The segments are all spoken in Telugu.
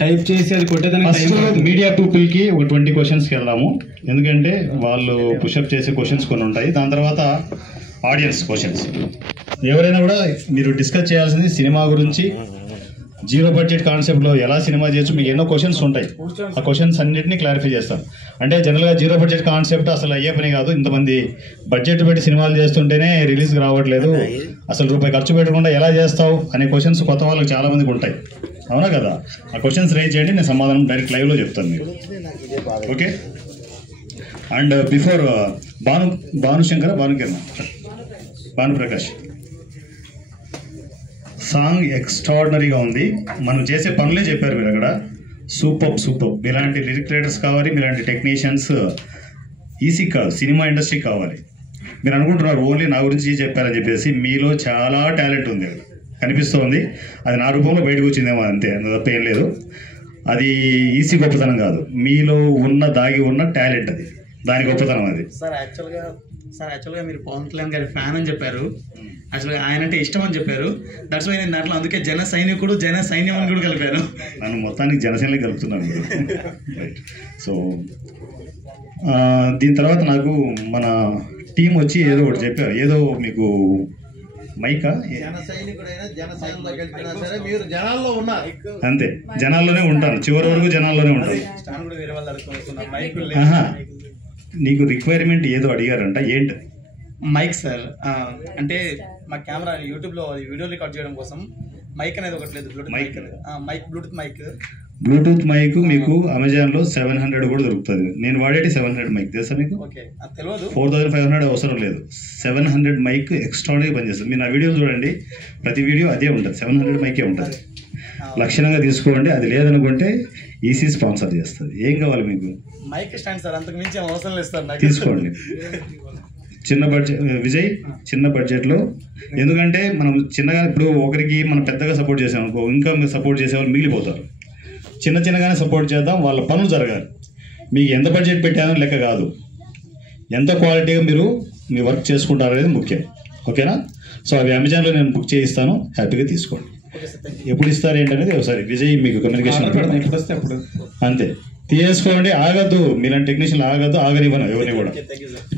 టైప్ చేసి అది కొట్టేదానికి మీడియా పీపుల్కి ఒక 20 క్వశ్చన్స్కి వెళ్దాము. ఎందుకంటే వాళ్ళు పుషప్ చేసే క్వశ్చన్స్ కొన్ని ఉంటాయి. దాని తర్వాత ఆడియన్స్ క్వశ్చన్స్. ఎవరైనా కూడా మీరు డిస్కస్ చేయాల్సింది సినిమా గురించి, జీరో బడ్జెట్ కాన్సెప్ట్లో ఎలా సినిమా చేయొచ్చు, మీకు ఎన్నో క్వశ్చన్స్ ఉంటాయి. ఆ క్వశ్చన్స్ అన్నింటినీ క్లారిఫై చేస్తాం. అంటే జనరల్గా జీరో బడ్జెట్ కాన్సెప్ట్ అసలు అయ్యే పని కాదు. ఇంతమంది బడ్జెట్ పెట్టి సినిమాలు చేస్తుంటేనే రిలీజ్కి రావట్లేదు, అసలు రూపాయి ఖర్చు పెట్టకుండా ఎలా చేస్తావు అనే క్వశ్చన్స్ కొత్త వాళ్ళకి చాలా మందికి ఉంటాయి. అవునా కదా? ఆ క్వశ్చన్స్ రేజ్ చేయండి, నేను సమాధానం డైరెక్ట్ లైవ్లో చెప్తాను మీకు. Okay. And before Bhanuprakash song ఎక్స్ట్రాడినరీగా ఉంది. మనం చేసే పనులే చెప్పారు మీరు అక్కడ. సూపర్. ఇలాంటి లిరిక్ రైటర్స్ కావాలి, ఇలాంటి టెక్నీషియన్స్. ఈసీ కాదు, సినిమా ఇండస్ట్రీ కావాలి. మీరు అనుకుంటున్నారు ఓన్లీ నా గురించి చెప్పారని చెప్పేసి. మీలో చాలా టాలెంట్ ఉంది, కనిపిస్తుంది. అది నా రూపంలో బయటకు వచ్చిందేమో, అంతే, తప్ప ఏం లేదు. అది ఈసీ గొప్పతనం కాదు, మీలో దాగి ఉన్న టాలెంట్, అది దాని గొప్పతనం. అది సార్ యాక్చువల్గా మీరు పవన్ కళ్యాణ్ గారి ఫ్యాన్ అని చెప్పారు. యాక్చువల్గా ఆయన అంటే ఇష్టం అని చెప్పారు. దట్స్ వై నేను దాంట్లో అందుకే జన సైన్యం అని కూడా కలిపాను. నన్ను మొత్తానికి జనసేనలో కలుపుతున్నాను. రైట్. సో దీని తర్వాత నాకు మన టీం వచ్చి ఏదో ఒకటి చెప్పారు. ఏదో మీకు మైకా అంతే, జనాల్లోనే ఉంటాను, చివరి వరకు జనాల్లోనే ఉంటాను. నీకు రిక్వైర్మెంట్ ఏదో అడిగారంట, ఏంటి? Mic sir. అంటే మా కెమెరా యూట్యూబ్లో వీడియో రికార్డ్ చేయడం కోసం మైక్ అనేది ఒకటి లేదు. బ్లూటూత్ మైక్ మీకు అమెజాన్లో 700 కూడా దొరుకుతుంది. నేను వాడేటి 700 మైక్ తెలుసా మీకు? 4500 అవసరం లేదు. 700 మైక్ ఎక్స్ట్రాగా పనిచేస్తుంది. మీరు నా వీడియోలు చూడండి, ప్రతి వీడియో అదే ఉంటుంది, 700 మైకే ఉంటుంది. లక్షణంగా తీసుకోండి. అది లేదనుకుంటే ఈసీ స్పాన్సర్ చేస్తుంది. ఏం కావాలి మీకు? మైక్ స్టాండ్ సార్, అంతకు మించి అవసరం లేదు సార్. తీసుకోండి. చిన్న బడ్జెట్ విజయ్, చిన్న బడ్జెట్లో. ఎందుకంటే మనం చిన్నగా ఇప్పుడు ఒకరికి మనం పెద్దగా సపోర్ట్ చేసాం అనుకో, ఇంకా సపోర్ట్ చేసేవాళ్ళు మిగిలిపోతారు. చిన్నగానే సపోర్ట్ చేద్దాం, వాళ్ళ పనులు జరగాలి. మీకు ఎంత బడ్జెట్ పెట్టానో లెక్క కాదు, ఎంత క్వాలిటీగా మీరు మీ వర్క్ చేసుకుంటారు అనేది ముఖ్యం. ఓకేనా? సో అవి అమెజాన్లో నేను బుక్ చేయిస్తాను, హ్యాపీగా తీసుకోండి. ఎప్పుడు ఇస్తారు ఏంటనేది ఒకసారి విజయ్ మీకు కమ్యూనికేషన్ అంతే తీసుకోండి. ఆగద్దు, మీలాంటి టెక్నీషియన్ ఆగనివ్వను ఎవరిని కూడా.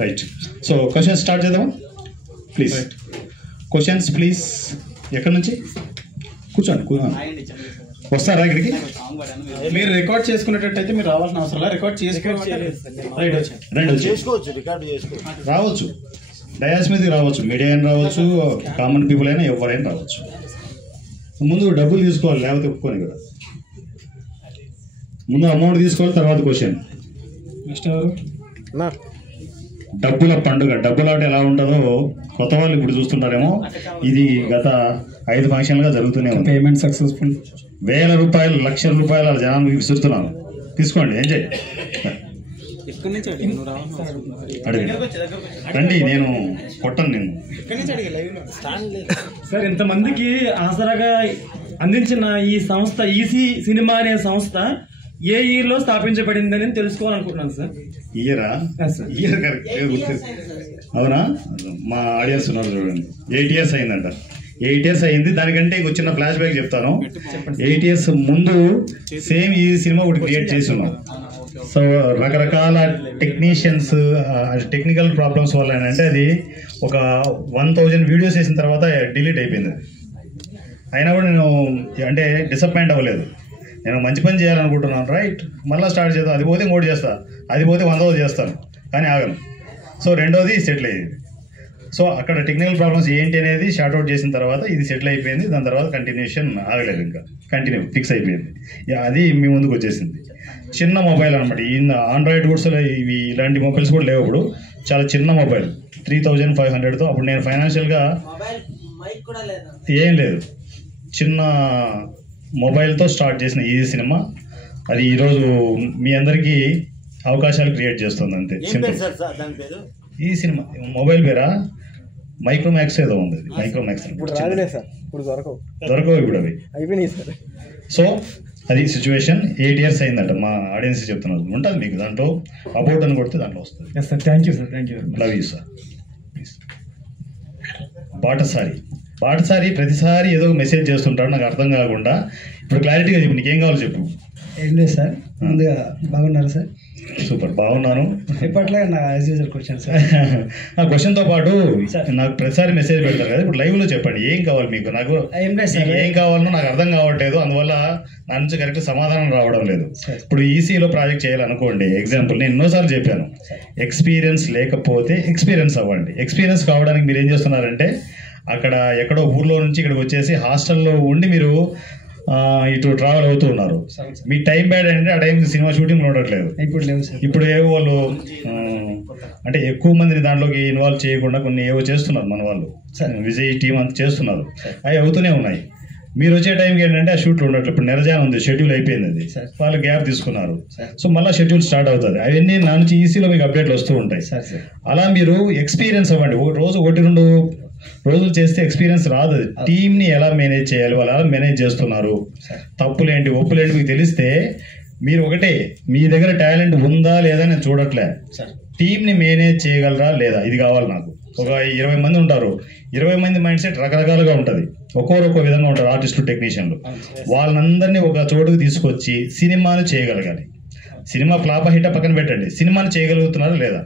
రైట్. సో క్వశ్చన్స్ స్టార్ట్ చేద్దామా ప్లీజ్? Questions please. ఎక్కడి నుంచి? కూర్చోండి. వస్తారా ఇక్కడికి? మీరు రికార్డ్ చేసుకునేటట్టయితే మీరు రావాల్సిన అవసరం లేదు. రికార్డ్ రావచ్చు, డయాస్ మీదకి రావచ్చు, మీడియా అయినా రావచ్చు, కామన్ పీపుల్ అయినా ఎవరైనా రావచ్చు. ముందు డబ్బులు తీసుకోవాలి, లేకపోతే ఒప్పుకొని కూడా. ముందు అమౌంట్ తీసుకోవాలి, తర్వాత క్వశ్చన్. నెక్స్ట్ ఎవరు? డబ్బుల పండుగ. డబ్బుల ఆట ఎలా ఉంటుందో కొత్త వాళ్ళు ఇప్పుడు చూస్తుంటారేమో. ఇది గత 5 ఫంక్షన్లుగా జరుగుతూనే ఉంది. Payment successful. 1000 రూపాయలు, 1,00,000 రూపాయలు జనానికి విసురుతున్నాను. తీసుకోండి, ఎంజాయ్. రండి, నేను కొట్టను. నేను సార్ ఇంతమందికి ఆసరాగా అందించిన ఈ సంస్థ, ఈసీ సినిమా అనే సంస్థ ఏ ఇయర్లో స్థాపించబడిందని తెలుసుకోవాలనుకుంటున్నాను సార్. ఇయర్ కరెక్ట్ అవునా? మా ఆడియన్స్ ఉన్నారు చూడండి. 8 years అయిందంట. 8 years అయింది. దానికంటే ఇంకో చిన్న ఫ్లాష్ బ్యాక్ చెప్తాను. 8 years ముందు సేమ్ ఈ సినిమా ఒకటి క్రియేట్ చేసి ఉన్నాం. సో రకరకాల టెక్నీషియన్స్, టెక్నికల్ ప్రాబ్లమ్స్ వల్ల ఏంటంటే అది ఒక 1000 వీడియోస్ వేసిన తర్వాత డిలీట్ అయిపోయింది. అయినా కూడా నేను అంటే డిసప్పాయింట్ అవ్వలేదు. నేను మంచి పని చేయాలనుకుంటున్నాను. రైట్, మళ్ళీ స్టార్ట్ చేద్దాం. అది పోతే ఇంకోటి చేస్తా, అది పోతే 100వ చేస్తాను, కానీ ఆగను. సో 2వది సెటిల్ అయ్యింది. సో అక్కడ టెక్నికల్ ప్రాబ్లమ్స్ ఏంటి అనేది షార్ట్అవుట్ చేసిన తర్వాత ఇది సెటిల్ అయిపోయింది. దాని తర్వాత కంటిన్యూషన్ ఆగలేదు, ఇంకా కంటిన్యూ ఫిక్స్ అయిపోయింది. అది మీ ముందుకు వచ్చేసింది. చిన్న మొబైల్ అనమాట. ఈ ఆండ్రాయిడ్ గూడ్స్లో ఇవి ఇలాంటి మొబైల్స్ కూడా లేవు. ఇప్పుడు చాలా చిన్న మొబైల్ 3500తో. అప్పుడు నేను ఫైనాన్షియల్గా ఏం లేదు, చిన్న మొబైల్తో స్టార్ట్ చేసిన ఈ సినిమా. అది ఈరోజు మీ అందరికీ అవకాశాలు క్రియేట్ చేస్తుంది, అంతే సింపుల్. ఈ సినిమా మొబైల్ పేరా మైక్రోమాక్స్ ఏదో ఉంది. మైక్రోమాక్స్ దొరకవు ఇప్పుడు అవి. సో అది సిచ్యువేషన్. 8 years అయిందంట. మా ఆడియన్స్ చెప్తున్నారు. ఉంటుంది మీకు దాంట్లో అబౌట్ అని కొడితే దాంట్లో వస్తుంది. Thank you sir. Thank you. Love you sir. బాటసారి ప్రతిసారి ఏదో మెసేజ్ చేస్తుంటాడు, నాకు అర్థం కాకుండా. ఇప్పుడు క్లారిటీగా చెప్పు, నీకేం కావాలో చెప్పు. ఏం లేదు సార్, ముందుగా బాగున్నారు సార్? సూపర్, బాగున్నాను. ఇప్పట్లో నా యాజ్ యూజువల్ క్వశ్చన్ సార్. ఆ క్వశ్చన్తో పాటు నాకు ప్రతిసారి మెసేజ్ పెడతారు కదా, ఇప్పుడు లైవ్లో చెప్పండి ఏం కావాలి మీకు. నాకు ఏం లేదు సార్, ఏం కావాలనో నాకు అర్థం కావట్లేదు, అందువల్ల నా నుంచి కరెక్ట్ సమాధానం రావడం లేదు. ఇప్పుడు ఈసీలో ప్రాజెక్ట్ చేయాలనుకోండి, ఎగ్జాంపుల్ నేను ఎన్నోసార్లు చెప్పాను, ఎక్స్పీరియన్స్ లేకపోతే ఎక్స్పీరియన్స్ అవ్వండి. ఎక్స్పీరియన్స్ కావడానికి మీరు ఏం చేస్తున్నారంటే, అక్కడ ఎక్కడో ఊర్లో నుంచి ఇక్కడికి వచ్చేసి హాస్టల్లో ఉండి మీరు ఇటు ట్రావెల్ అవుతూ ఉన్నారు. మీ టైం బ్యాడ్ అంటే ఆ టైంకి సినిమా షూటింగ్ ఉండట్లేదు. ఇప్పుడు లేవు సార్. ఇప్పుడు ఏవో వాళ్ళు అంటే ఎక్కువ మందిని దాంట్లోకి ఇన్వాల్వ్ చేయకుండా కొన్ని ఏవో చేస్తున్నారు మన వాళ్ళు, విజయ్ టీం అంతా చేస్తున్నారు, అవి అవుతూనే ఉన్నాయి. మీరు వచ్చే టైంకి ఏంటంటే ఆ షూట్లు ఉండట్లేదు. ఇప్పుడు నెరజాన్ ఉంది, షెడ్యూల్ అయిపోయింది, అది వాళ్ళు గ్యాప్ తీసుకున్నారు, సో మళ్ళీ షెడ్యూల్ స్టార్ట్ అవుతుంది. అవన్నీ నా నుంచి ఈసీలో మీకు అప్డేట్లు వస్తూ ఉంటాయి. అలా మీరు ఎక్స్పీరియన్స్ అవ్వండి. రోజు 1-2 రోజులు చేస్తే ఎక్స్పీరియన్స్ రాదు. టీంని ఎలా మేనేజ్ చేయాలి, వాళ్ళు ఎలా మేనేజ్ చేస్తున్నారు, తప్పులేంటి ఒప్పులేంటి మీకు తెలిస్తే, మీరు ఒకటే మీ దగ్గర టాలెంట్ ఉందా లేదా నేను చూడట్లే, టీంని మేనేజ్ చేయగలరా లేదా, ఇది కావాలి నాకు. ఒక 20 మంది ఉంటారు, 20 మంది మైండ్ సెట్ రకరకాలుగా ఉంటుంది, ఒక్కో విధంగా ఉంటారు ఆర్టిస్టులు, టెక్నీషియన్లు. వాళ్ళందరినీ ఒక చోటుకు తీసుకొచ్చి సినిమాను చేయగలగాలి. సినిమా ఫ్లాప్ హిట్ పక్కన పెట్టండి, సినిమాను చేయగలుగుతున్నారా లేదా.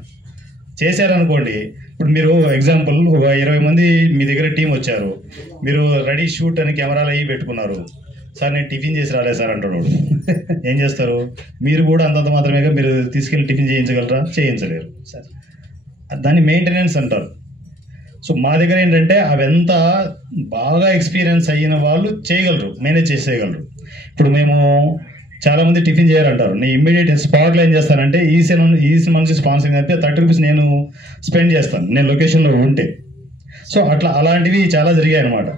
చేశారనుకోండి, ఇప్పుడు మీరు ఎగ్జాంపుల్ ఒక 20 మంది మీ దగ్గర టీం వచ్చారు, మీరు రెడీ షూట్ అని కెమెరాలు అవి పెట్టుకున్నారు. సార్ నేను టిఫిన్ చేసి రాలేదు సార్ అంటాడు. ఏం చేస్తారు, మీరు కూడా అంతంత మాత్రమేగా మీరు తీసుకెళ్ళి టిఫిన్ చేయించగలరా, చేయించలేరు. దాన్ని మెయింటెనెన్స్ అంటారు. సో మా దగ్గర ఏంటంటే అవంతా బాగా ఎక్స్పీరియన్స్ అయిన వాళ్ళు చేయగలరు, మేనేజ్ చేసేయగలరు. ఇప్పుడు మేము చాలామంది టిఫిన్ చేయాలంటారు, నేను ఇమ్మీడియట్ స్పాట్లో ఏం చేస్తానంటే ఈ సినిమా నుంచి స్పాన్సరింగ్ అయితే 30 రూపీస్ నేను స్పెండ్ చేస్తాను, నేను లొకేషన్లో ఉంటే. సో అలాంటివి చాలా జరిగాయి అనమాట.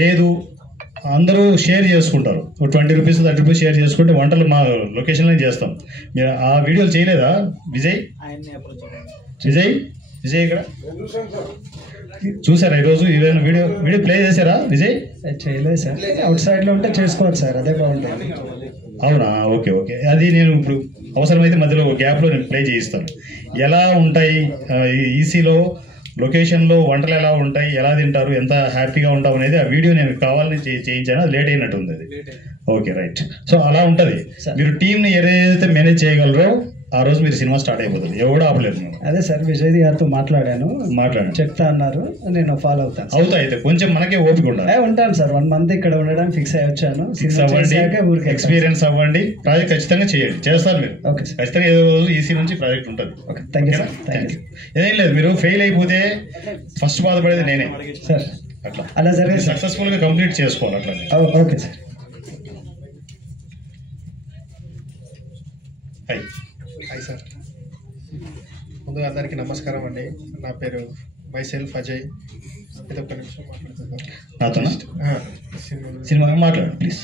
లేదు అందరూ షేర్ చేసుకుంటారు, 20 రూపీస్ 30 రూపీస్ షేర్ చేసుకుంటే వంటలు మా లొకేషన్లో చేస్తాం. మీరు ఆ వీడియోలు చేయలేదా విజయ్? విజయ్ ఇక్కడ చూసారా ఈరోజు ఏదైనా వీడియో ప్లే చేశారా విజయ్? చేయలేదు సార్, అవుట్ సైడ్లో ఉంటే చేసుకోవచ్చు సార్, అదే బాగుంటుంది. అవునా, ఓకే. అది నేను ఇప్పుడు అవసరమైతే మధ్యలో గ్యాప్లో నేను ప్లే చేయిస్తాను. ఎలా ఉంటాయి ఈసీలో లొకేషన్లో వంటలు ఎలా ఉంటాయి, ఎలా తింటారు, ఎంత హ్యాపీగా ఉంటాం అనేది ఆ వీడియో నేను కావాలని చేయించాను, అది లేట్ అయినట్టు ఉంది అది. Okay right. సో అలా ఉంటుంది. మీరు టీంని ఏదైతే మేనేజ్ చేయగలరో ఆ రోజు మీరు సినిమా స్టార్ట్ అయిపోతుంది, ఎవడో ఆపలేదు. అదే సార్, విజయ్ గారితో మాట్లాడాను, చెప్తా అన్నారు, నేను ఫాలో అవుతాను. అయితే కొంచెం మనకే ఓపిక ఉండాలి. ఉంటాను సార్, 1 మంత్ ఇక్కడ ఉండడానికి ఫిక్స్ అయ్యి వచ్చాను. ఎక్స్పీరియన్స్ అవ్వండి, ప్రాజెక్ట్ ఖచ్చితంగా చేయండి, చేస్తారు మీరు. ఓకే ఖచ్చితంగా ఏదో రోజు ఈసీ నుంచి ప్రాజెక్ట్ ఉంటుంది. Okay, thank you sir. Thank you. ఏం లేదు, మీరు ఫెయిల్ అయిపోతే ఫస్ట్ బాధపడేది నేనే సార్. అట్లా అలా జరిగింది, సక్సెస్ఫుల్గా కంప్లీట్ చేసుకోవాలి అట్లా. Okay sir. హాయ్ సార్, ముందుగా అందరికీ నమస్కారం అండి. నా పేరు మైసెల్ఫ్ అజయ్. ఇది ఒక్క నిమిషం మాట్లాడుతున్నాను. సినిమా మాట్లాడండి ప్లీజ్.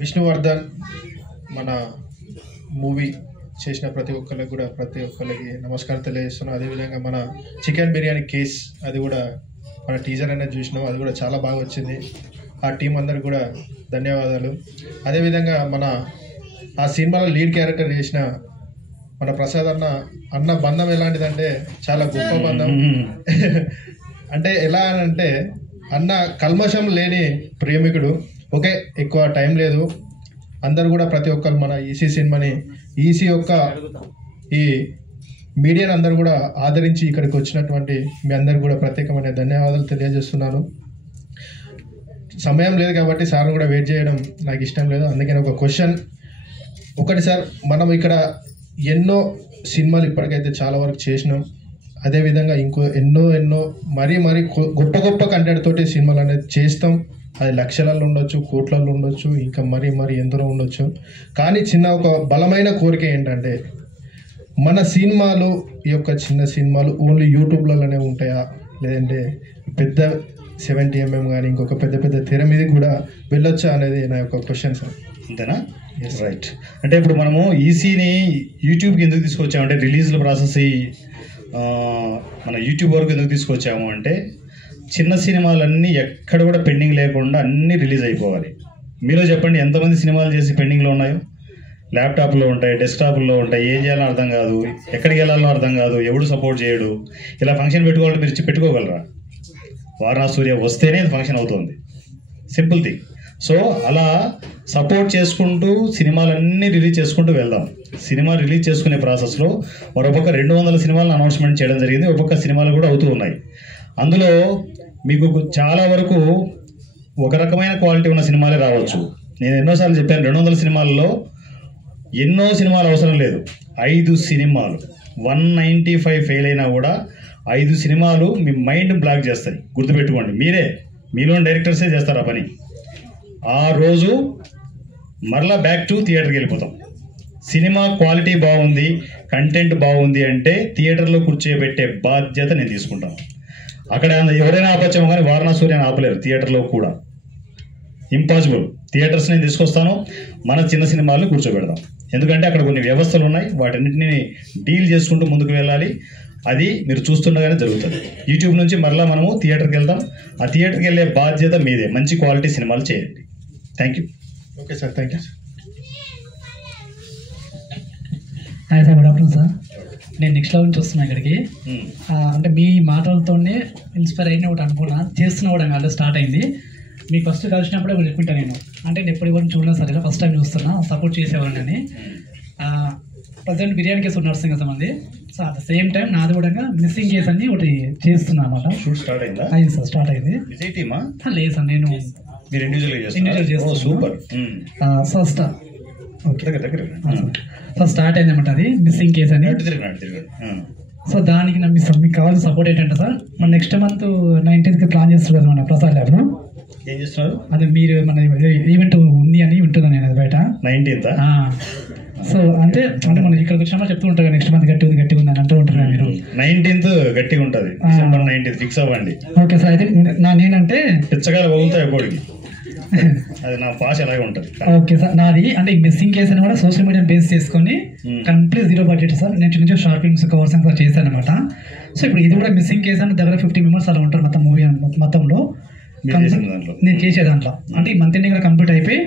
విష్ణువర్ధన్ మన మూవీ చేసిన ప్రతి ఒక్కరికి నమస్కారం తెలియజేస్తున్నాం. అదేవిధంగా మన చికెన్ బిర్యానీ కేస్, అది కూడా మన టీజర్ అనేది చూసినాం, అది కూడా చాలా బాగా వచ్చింది. ఆ టీం అందరికి కూడా ధన్యవాదాలు. అదేవిధంగా మన ఆ సినిమాలో లీడ్ క్యారెక్టర్ చేసిన మన ప్రసాద్ అన్న బంధం ఎలాంటిదంటే చాలా గొప్ప బంధం. అంటే ఎలా అంటే అన్న కల్మషం లేని ప్రేమికుడు. ఓకే, ఎక్కువ టైం లేదు, అందరూ కూడా ప్రతి ఒక్కరు మన ఈసీ సినిమాని, ఈసీ యొక్క ఈ మీడియాని అందరూ కూడా ఆదరించి ఇక్కడికి వచ్చినటువంటి మీ అందరు కూడా ప్రత్యేకమైన ధన్యవాదాలు తెలియజేస్తున్నాను. సమయం లేదు కాబట్టి సార్ని కూడా వెయిట్ చేయడం నాకు ఇష్టం లేదు, అందుకని ఒక క్వశ్చన్. ఒకటి సార్, మనం ఇక్కడ ఎన్నో సినిమాలు ఇప్పటికైతే చాలా వరకు చేసినాం, అదేవిధంగా ఇంకో ఎన్నో మరీ గొప్ప కంటెంట్ తోటి సినిమాలు అనేది చేస్తాం. అది లక్షలలో ఉండొచ్చు, కోట్లలో ఉండొచ్చు, ఇంకా మరీ ఎందరో ఉండొచ్చు. కానీ ఒక బలమైన కోరిక ఏంటంటే, మన సినిమాలు, ఈ యొక్క చిన్న సినిమాలు ఓన్లీ యూట్యూబ్లలోనే ఉంటాయా, లేదంటే పెద్ద 70mm కానీ ఇంకొక పెద్ద తెర మీద కూడా వెళ్ళొచ్చా అనేది నా యొక్క క్వశ్చన్ సార్. అంతేనా? రైట్. అంటే ఇప్పుడు మనము ఈసీని యూట్యూబ్కి ఎందుకు తీసుకొచ్చామంటే, రిలీజ్ల ప్రాసెస్ మన యూట్యూబ్ వరకు ఎందుకు తీసుకొచ్చాము అంటే, చిన్న సినిమాలన్నీ ఎక్కడ కూడా పెండింగ్ లేకుండా అన్నీ రిలీజ్ అయిపోవాలి. మీలో చెప్పండి, ఎంతమంది సినిమాలు చేసి పెండింగ్లో ఉన్నాయో? ల్యాప్టాప్లో ఉంటాయి, డెస్క్టాప్లో ఉంటాయి, ఏం చేయాలో అర్థం కాదు, ఎక్కడికి వెళ్ళాలో అర్థం కాదు, ఎవడు సపోర్ట్ చేయడు. ఇలా ఫంక్షన్ పెట్టుకోవాలంటే మీరు పెట్టుకోగలరా? వారణాసి సూర్య వస్తేనే ఫంక్షన్ అవుతుంది, సింపుల్ థింగ్. సో అలా సపోర్ట్ చేసుకుంటూ సినిమాలన్నీ రిలీజ్ చేసుకుంటూ వెళ్దాం. సినిమా రిలీజ్ చేసుకునే ప్రాసెస్లో మరొక 200 సినిమాలను అనౌన్స్మెంట్ చేయడం జరిగింది. ఒక్కొక్క సినిమాలు కూడా అవుతూ ఉన్నాయి. అందులో మీకు చాలా వరకు ఒక రకమైన క్వాలిటీ ఉన్న సినిమాలే రావచ్చు. నేను ఎన్నోసార్లు చెప్పాను, 200 సినిమాల్లో ఎన్నో సినిమాలు అవసరం లేదు. 5 సినిమాలు 195 ఫెయిల్ అయినా కూడా 5 సినిమాలు మీ మైండ్ బ్లాక్ చేస్తాయి. గుర్తుపెట్టుకోండి, మీలోని డైరెక్టర్సే చేస్తారు ఆ పని. ఆ రోజు మరలా బ్యాక్ టు థియేటర్కి వెళ్ళిపోతాం. సినిమా క్వాలిటీ బాగుంది, కంటెంట్ బాగుంది అంటే థియేటర్లో కూర్చోబెట్టే బాధ్యత నేను తీసుకుంటాను. అక్కడ ఎవరైనా ఆపచ్చాము కానీ వారణాసూర్యని ఆపలేరు థియేటర్లో కూడా. ఇంపాసిబుల్. థియేటర్స్ నేను తీసుకొస్తాను, మన చిన్న సినిమాలు కూర్చోబెడదాం. ఎందుకంటే అక్కడ కొన్ని వ్యవస్థలు ఉన్నాయి, వాటన్నిటిని డీల్ చేసుకుంటూ ముందుకు వెళ్ళాలి. అది మీరు చూస్తుండగానే జరుగుతుంది. యూట్యూబ్ నుంచి మరలా మనము థియేటర్కి వెళ్దాం. ఆ థియేటర్కి వెళ్ళే బాధ్యత మీదే. మంచి క్వాలిటీ సినిమాలు చేయండి. Thank you. Okay sir, thank you sir. Hi sir, good afternoon sir. నేను నెక్స్ట్ లెవెల్ నుంచి వస్తున్నా ఇక్కడికి. అంటే మీ మాటలతోనే ఇన్స్పైర్ అయిన ఒకటి అనుకున్నా, చేస్తున్న కూడా కాదు, స్టార్ట్ అయింది. మీకు ఫస్ట్ కలిసినప్పుడే ఒకటి చెప్పుకుంటా నేను. అంటే నేను ఎప్పుడు ఎవరిని చూడలేదు సార్, ఇలా ఫస్ట్ టైం చూస్తున్నా, సపోర్ట్ చేసేవాడిని. ప్రజెంట్ బిర్యానీ కేసు నడుస్తుంది కొంతమంది. So at the same time నాది కూడా మిస్సింగ్ కేసు అని ఒకటి చేస్తున్నా అన్నమాట. షూట్ స్టార్ట్ అయిందా? అయింది సార్, స్టార్ట్ అయింది. విజయ్ టీమా? లేదు సార్, నేను మీరు ఇండివిజువల్ చేస్తున్నారు. సూపర్. సో ఓకే, దగ్గర సో స్టార్ట్ అయింది అన్నమాట అది మిస్సింగ్ కేసు అని. సో దానికి మీకు కావాల్సిన సపోర్ట్ ఏంటంటే సార్, మన నెక్స్ట్ మంత్ 19th ప్లాన్ చేస్తారు కదా మన ప్రసాద్ ల్యాబ్లో. ఏం చేస్తున్నారు? అదే మీరు మన ఈవెంట్ ఉంది అని వింటున్నాను నేను. అది బయట 19th. సో అంటే మనం ఇక్కడికి వచ్చినప్పుడు చెప్తూ ఉంటారు నెక్స్ట్ మంత్ గట్టి ఉంది అని అంటూ ఉంటారు మీరు. 19th గట్టిగా ఉంటుంది. డిసెంబర్ 19th ఫిక్స్ అవ్వండి. Okay sir. అయితే నేనంటే పిచ్చగా పోగుతాయి కోడికి, అది నా పాస్ ఎలాగే ఉంటుంది. Okay sir. నాది అంటే మిస్సింగ్ కేసు అని కూడా సోషల్ మీడియా బేస్ చేసుకొని కంప్లీట్ 0 బడ్జెట్ సార్. నేను చిన్న షార్ట్ ఫిల్మ్స్ కవర్స్ అని చేశాను అనమాట. సో ఇప్పుడు ఇది కూడా మిస్సింగ్ కేసు అని దగ్గర 50 మెంబర్స్ అలా ఉంటారు మొత్తం మూవీ మొత్తంలో. నేను చేసే దాంట్లో అంటే ఈ మంత్ ఎండింగ్ కంప్లీట్ అయిపోయి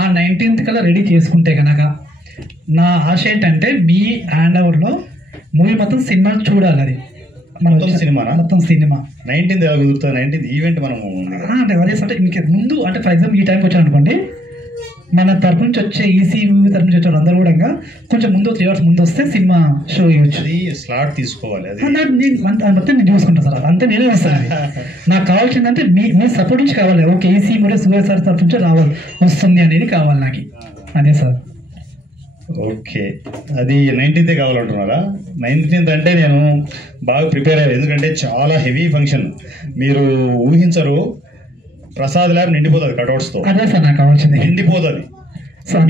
ఆ 19th కల్లా రెడీ చేసుకుంటే కనుక నా ఆశ ఏంటంటే మీ హ్యాండ్ ఓవర్లో మూవీ మొత్తం సినిమా చూడాలి. అది మొత్తం సినిమా 19th ఎలా కుదురుతుంది? 19th ఈవెంట్ మనం అంటే అదే అంటే ఇంక ముందు అంటే ఫర్ ఎగ్జాంపుల్ ఈ టైంకి వచ్చాను అనుకోండి, మన తరపు నుంచి వచ్చే ఈసీ మూవీ తరపు నుంచి వచ్చే అందరూ కూడా కొంచెం ముందు 3 hours ముందు వస్తే సినిమా షో ఇవ్వచ్చు. స్లాట్ తీసుకోవాలి. అది మొత్తం నేను చూసుకుంటాను సార్. అంతే నేనే వస్తాను. నాకు కావాల్సిందంటే మీ సపోర్ట్ నుంచి కావాలి. ఓకే, ఈసీ మూవీ సూర్య సార్ తరపు నుంచి రావాలి, వస్తుంది అనేది కావాలి నాకు. అదే సార్. ఓకే, అది 19th కావాలంటున్నారా? 19th అంటే నేను బాగా ప్రిపేర్ అయ్యాను. ఎందుకంటే చాలా హెవీ ఫంక్షన్. మీరు ఊహించరు, ప్రసాద్ ల్యాబ్ నిండిపోతుంది కటౌట్స్తో. అదే సార్ నాకు కావాల్సింది, నిండిపోతుంది.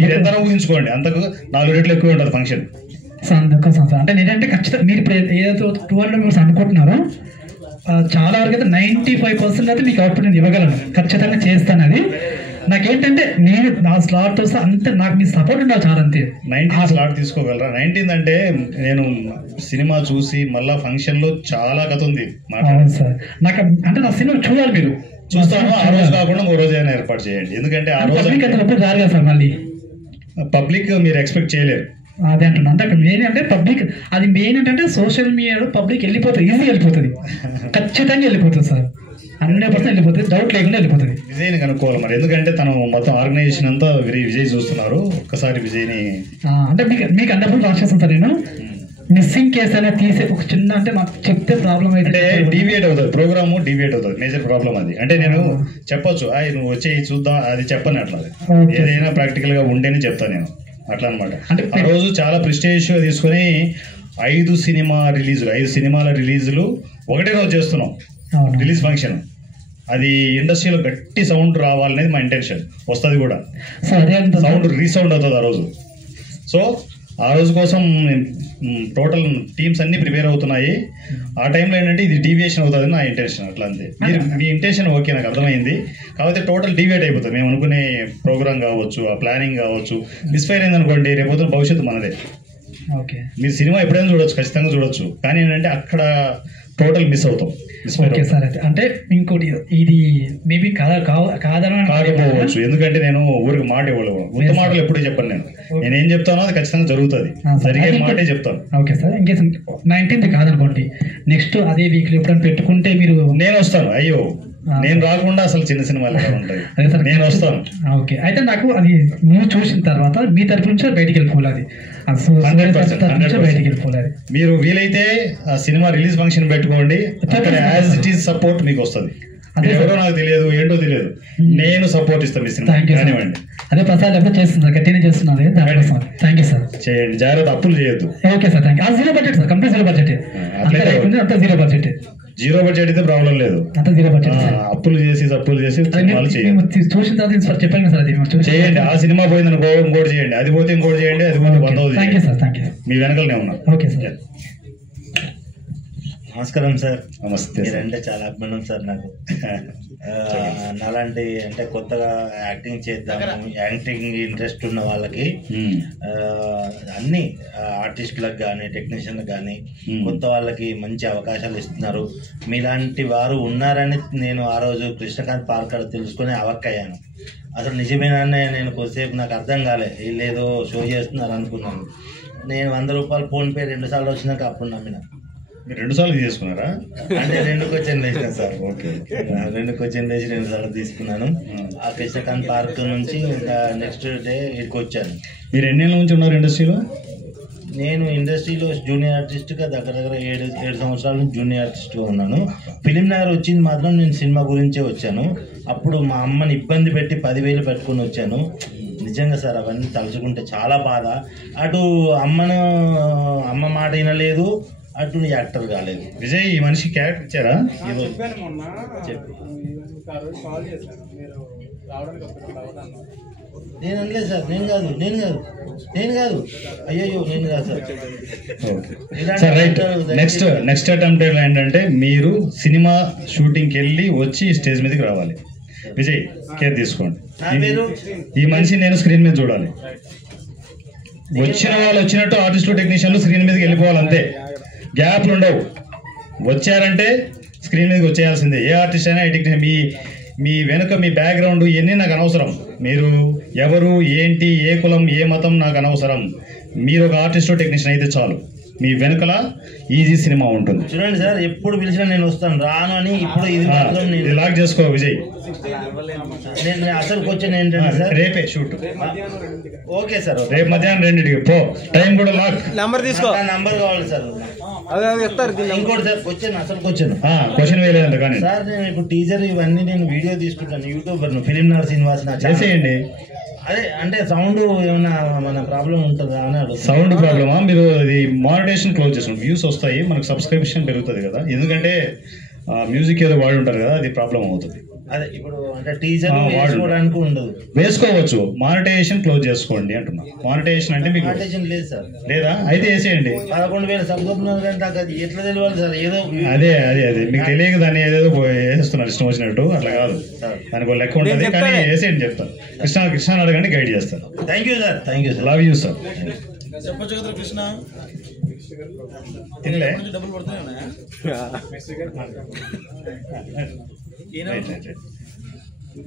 మీరు ఎంత ఊహించుకోండి, అంతకు 4 రెట్లు ఎక్కువ ఉంటుంది ఫంక్షన్. సార్ అందుకోసం సార్ అంటే నేనంటే ఖచ్చితంగా మీరు ఏదైతే 200 members అనుకుంటున్నారో చాలా వరకు అయితే 95% అయితే మీకు అవుట్పుట్ నేను ఇవ్వగలను, ఖచ్చితంగా చేస్తాను. అది నాకేంటంటే నేను నా స్లాట్ వస్తే అంతే, నాకు మీ సపోర్ట్ ఉండాలి చాలా. అంతే 19th స్లాట్ తీసుకోగలరా? 19th అంటే నేను సినిమా చూసి మళ్ళా ఫంక్షన్ లో చాలా కథ ఉంది. సార్ నాకు అంటే నా సినిమా చూడాలి, మీరు చూస్తాను. ఆ రోజు కాకుండా 3 రోజు అయినా ఏర్పాటు చేయండి. ఎందుకంటే ఆ రోజు రారు కదా సార్, మళ్ళీ పబ్లిక్ మీరు ఎక్స్పెక్ట్ చేయలేరు. అదే అంటున్నా. అంటే మెయిన్ అంటే పబ్లిక్, అది మెయిన్ ఏంటంటే సోషల్ మీడియాలో పబ్లిక్ వెళ్ళిపోతుంది, ఈజీ వెళ్ళిపోతుంది, ఖచ్చితంగా వెళ్ళిపోతుంది సార్. 100% వెళ్ళిపోతుంది, డౌట్ లేకుండా వెళ్ళిపోతుంది. విజయ్ని కనుక్కోవాలి మరి, ఎందుకంటే తను మొత్తం ఆర్గనైజేషన్ అంతా విజయ్ చూస్తున్నారు. ఒక్కసారి విజయ్ని అంటే మీకు అన్నప్పుడు రాసేస్తాను సార్. నేను మిస్సింగ్ కేసు అనేది తీసే ఒక చిన్న అంటే మాకు చెప్తే ప్రాబ్లం అయితే డీవియేట్ అవుతుంది, ప్రోగ్రామ్ డీవియేట్ అవుతుంది. మేజర్ ప్రాబ్లం అది. అంటే నేను చెప్పొచ్చు, నువ్వు వచ్చి చూద్దాం, అది చెప్పని అట్లా. ఏదైనా ప్రాక్టికల్ గా ఉండేని చెప్తాను నేను అట్లా అనమాట. అంటే ఆ రోజు చాలా ప్రెస్టేజ్ తీసుకుని 5 సినిమాల రిలీజులు ఒకటే రోజు చేస్తున్నాం. రిలీజ్ ఫంక్షన్ అది ఇండస్ట్రీలో గట్టి సౌండ్ రావాలనేది మా ఇంటెన్షన్. వస్తుంది కూడా, సౌండ్ రీసౌండ్ అవుతుంది ఆ రోజు. సో ఆ రోజు కోసం టోటల్ టీమ్స్ అన్ని ప్రిపేర్ అవుతున్నాయి. ఆ టైంలో ఏంటంటే ఇది డీవియేషన్ అవుతుంది నా ఇంటెన్షన్. అట్లా అంతే. మీ ఇంటెన్షన్ ఓకే, నాకు అర్థమైంది. కాకపోతే టోటల్ డీవియేట్ అయిపోతుంది. మేము అనుకునే ప్రోగ్రామ్ కావచ్చు, ఆ ప్లానింగ్ కావచ్చు, మిస్ఫైర్ అయింది అనుకోండి, రేపు భవిష్యత్తు మనదే. ఓకే, మీరు సినిమా ఎప్పుడైనా చూడొచ్చు, ఖచ్చితంగా చూడొచ్చు. కానీ ఏంటంటే అక్కడ టోటల్ మిస్ అవుతాం. Okay sir. అయితే అంటే ఇంకోటి, ఇది మేబీ కాకపోవచ్చు, ఎందుకంటే నేను ఊరికి మాట ఇవ్వలేవు. ముందు మాటలు ఎప్పుడూ చెప్పను. నేనేం చెప్తానో అది ఖచ్చితంగా జరుగుతుంది, సరిగ్గా మాటే చెప్తాను. Okay sir. ఇంకేస్ 19th కాదనుకోండి, నెక్స్ట్ అదే వీక్ ఎప్పుడైనా పెట్టుకుంటే మీరు నేను వస్తాను. అయ్యో నేను రాకుండా అసలు చిన్న సినిమాలు ఎలా ఉంటాయి. అదే సార్ నేను వస్తాను. ఓకే, అయితే నాకు అది మీరు చూసిన తర్వాత మీ తరపు నుంచి బయటికి వెళ్ళిపోవాలి. అది 100% బయటికి వెళ్ళిపోవాలి. అది మీరు వీలైతే ఆ సినిమా రిలీజ్ ఫంక్షన్ పెట్టుకోండి, అక్కడ యాజ్ ఇట్ ఈస్ సపోర్ట్ మీకు వస్తుంది. ఎవరో నాకు తెలియదు, ఏంటో తెలియదు, నేను సపోర్ట్ ఇస్తాను మీ సినిమా కానివ్వండి. అదే ప్రసాద్ ఎప్పుడు చేస్తున్నారు, గట్టిగా చేస్తున్నారు. దానికోసం థ్యాంక్ యూ సార్. చేయండి, జాగ్రత్త, అప్పులు చేయొద్దు. Okay sir, thank you. Zero budget sir, complete zero budget. అంతా జీరో బడ్జెట్. జీరో బడ్జెట్ అయితే ప్రాబ్లం లేదు, అంతా జీరో బడ్జెట్. అప్పులు చేసి సినిమాలు చేయండి. చూసిన తర్వాత సార్ చెప్పాను సార్, అది చేయండి. ఆ సినిమా పోయిందనుకో ఇంకోటి చేయండి, అది పోతే ఇంకోటి చేయండి, అది పోతే 100 thank you sir, thank you. మీ వెనకలనే ఉన్నా. Okay sir. నమస్కారం సార్. నమస్తే. మీరంటే చాలా అభిమానం సార్ నాకు. నాలాంటి అంటే కొత్తగా యాక్టింగ్ చేద్దాము, యాక్టింగ్ ఇంట్రెస్ట్ ఉన్న వాళ్ళకి అన్ని ఆర్టిస్టులకు కానీ టెక్నీషియన్లకు కానీ కొత్త వాళ్ళకి మంచి అవకాశాలు ఇస్తున్నారు. మీలాంటి వారు ఉన్నారని నేను ఆ రోజు కృష్ణకాంత్ పార్క్ తెలుసుకొని అవక్కయ్యాను. అసలు నిజమేనా నేను కొద్దిసేపు నాకు అర్థం కాలే, వీళ్ళు ఏదో షో చేస్తున్నారు అనుకున్నాను. నేను 100 రూపాయలు ఫోన్పే 2 సార్లు వచ్చినాక అప్పుడు నమ్మిన. మీరు 2 సార్లు తీసుకున్నారా? అంటే 2 క్వశ్చన్లు వేసినా సార్. ఓకే, 2 క్వశ్చన్లు వేసి 2 సార్లు తీసుకున్నాను. ఆ కృష్ణకాంత్ పార్క్ నుంచి ఇంకా నెక్స్ట్ డే ఇక్కడికి వచ్చాను. మీరు ఎన్నేళ్ళ నుంచి ఉన్నారు ఇండస్ట్రీలో? నేను ఇండస్ట్రీలో జూనియర్ ఆర్టిస్ట్గా దగ్గర 7 సంవత్సరాల నుంచి జూనియర్ ఆర్టిస్ట్గా ఉన్నాను. ఫిలిం నగర్ వచ్చింది మాత్రం నేను సినిమా గురించే వచ్చాను. అప్పుడు మా అమ్మని ఇబ్బంది పెట్టి 10,000 పెట్టుకుని వచ్చాను. నిజంగా సార్ అవన్నీ తలుచుకుంటే చాలా బాధ. అటు అమ్మ మాట వినలేదు, అటు యాక్టర్ కాలేదు. విజయ్, ఈ మనిషి క్యారెక్టర్ ఇచ్చారా? నేను అనలేదు సార్, నేను కాదు అయ్యో నేను కాదు sir. Sir right. Next attempt ఏంటంటే మీరు సినిమా షూటింగ్కి వెళ్ళి వచ్చి స్టేజ్ మీదకి రావాలి. విజయ్, కేర్ తీసుకోండి. ఈ మనిషి నేను స్క్రీన్ మీద చూడాలి. వచ్చిన వాళ్ళు వచ్చినట్టు ఆర్టిస్టులు టెక్నీషియన్లు స్క్రీన్ మీదకి వెళ్ళిపోవాలి, అంతే. గ్యాప్లు ఉండవు. వచ్చారంటే స్క్రీన్ మీదకి వచ్చేయాల్సిందే. ఏ ఆర్టిస్ట్ అయినా, ఏ టెక్నీషియన్. మీ వెనుక మీ బ్యాక్గ్రౌండ్ ఇవన్నీ నాకు అనవసరం. మీరు ఎవరు, ఏంటి, ఏ కులం, ఏ మతం నాకు అనవసరం. మీరు ఒక ఆర్టిస్ట్ టెక్నీషియన్ అయితే చాలు. మీ వెనుకల ఈజీ సినిమా ఉంటుంది. చూడండి సార్, ఎప్పుడు పిలిచినా నేను వస్తాను, రాను అని ఇప్పుడు ఇది లాక్ చేసుకో విజయ్. నేను అసలు క్వశ్చన్ ఏంటంటే సార్, రేపే షూట్. ఓకే సార్, రేపు మధ్యాహ్నం 2కి పో. టైం కూడా లాక్. నంబర్ తీసుకో. నంబర్ కావాలి సార్. ఇంకోటి సార్ క్వశ్చన్ వేయలేదంట కానీ సార్, నేను ఇప్పుడు టీజర్ ఇవన్నీ నేను వీడియో తీసుకుంటాను. యూట్యూబర్ ఫిలిం నగర్ శ్రీనివాస్ చేసేయండి. అదే అంటే సౌండ్ ఏమన్నా మన ప్రాబ్లం ఉంటుందా అని అడుగు. సౌండ్ ప్రాబ్లమా? మీరు అది మానిటైజేషన్ క్లోజ్ చేసుకోండి. వ్యూస్ వస్తాయి, మనకు సబ్స్క్రిప్షన్ పెరుగుతుంది కదా. ఎందుకంటే మ్యూజిక్ ఏదో వాడి ఉంటారు కదా, అది ప్రాబ్లం అవుతుంది. అదే ఇప్పుడు అంటే టీజర్ వేసుకోవడానికి ఉండదు. వేసుకోవచ్చు, మానిటైజేషన్ క్లోజ్ చేసుకోండి అంటున్నా. మానిటైజేషన్ అంటే మీకు లేదు సార్. లేదా? అయితే వేసేయండి. 11,000 సబ్స్క్రిప్షన్ కంటే ఎట్లా తెలియాలి సార్? ఏదో అదే మీకు తెలియక దాన్ని ఏదేదో వేస్తున్నారు ఇష్టం వచ్చినట్టు. అట్లా కాదు, దానికి లెక్క ఉంటుంది. కానీ వేసేయండి చెప్తాను. కృష్ణ అడగండి, గైడ్ చేస్తాను. Thank you sir. Thank you sir. Love you sir. చెప్పచ్చు కదా కృష్ణ. తినలే డబ్బులు పడుతున్నాయి.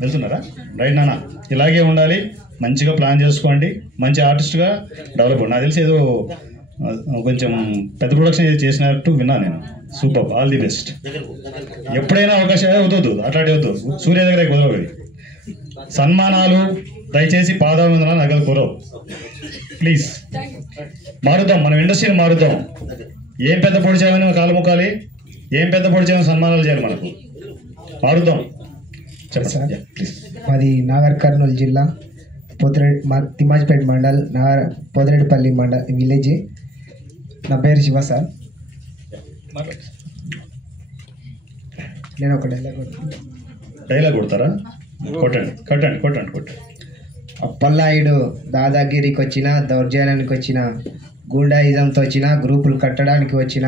వెళ్తున్నారా? రైట్ నాన్న, ఇలాగే ఉండాలి. మంచిగా ప్లాన్ చేసుకోండి. మంచి ఆర్టిస్ట్గా డెవలప్ అవ్వండి. నాకు తెలిసి ఏదో కొంచెం పెద్ద ప్రొడక్షన్ ఏదో చేసినట్టు విన్నా నేను. Super, all the best. ఎప్పుడైనా అవకాశం వద్దు, అట్లాంటి వద్దు. సూర్య దగ్గర కుదరవు. సన్మానాలు దయచేసి పాదాభివందనాలు నగలు కురవు ప్లీజ్. మారుద్దాం, మనం ఇండస్ట్రీని మారుద్దాం. ఏం పెద్ద పొడి చేయమని కాలు మొక్కాలి, ఏం పెద్ద పొడి చేయమని సన్మానాలు చేయాలి. మనకు మారుద్దాం. చెప్పండి ప్లీజ్. మాది నాగర్ కర్నూలు జిల్లా తిమ్మాజ్పేట మండల్ పోదిరెడ్డిపల్లి మండల్ విలేజ్. నా పేరు శివ సార్. నేను ఒక డైలాగ్ కొడతారా? కొట్టండి. అప్పల్లాయుడు దాదాగిరికి వచ్చిన, దౌర్జన్యానికి వచ్చిన, గూండాయిజంతో వచ్చిన, గ్రూపులు కట్టడానికి వచ్చిన,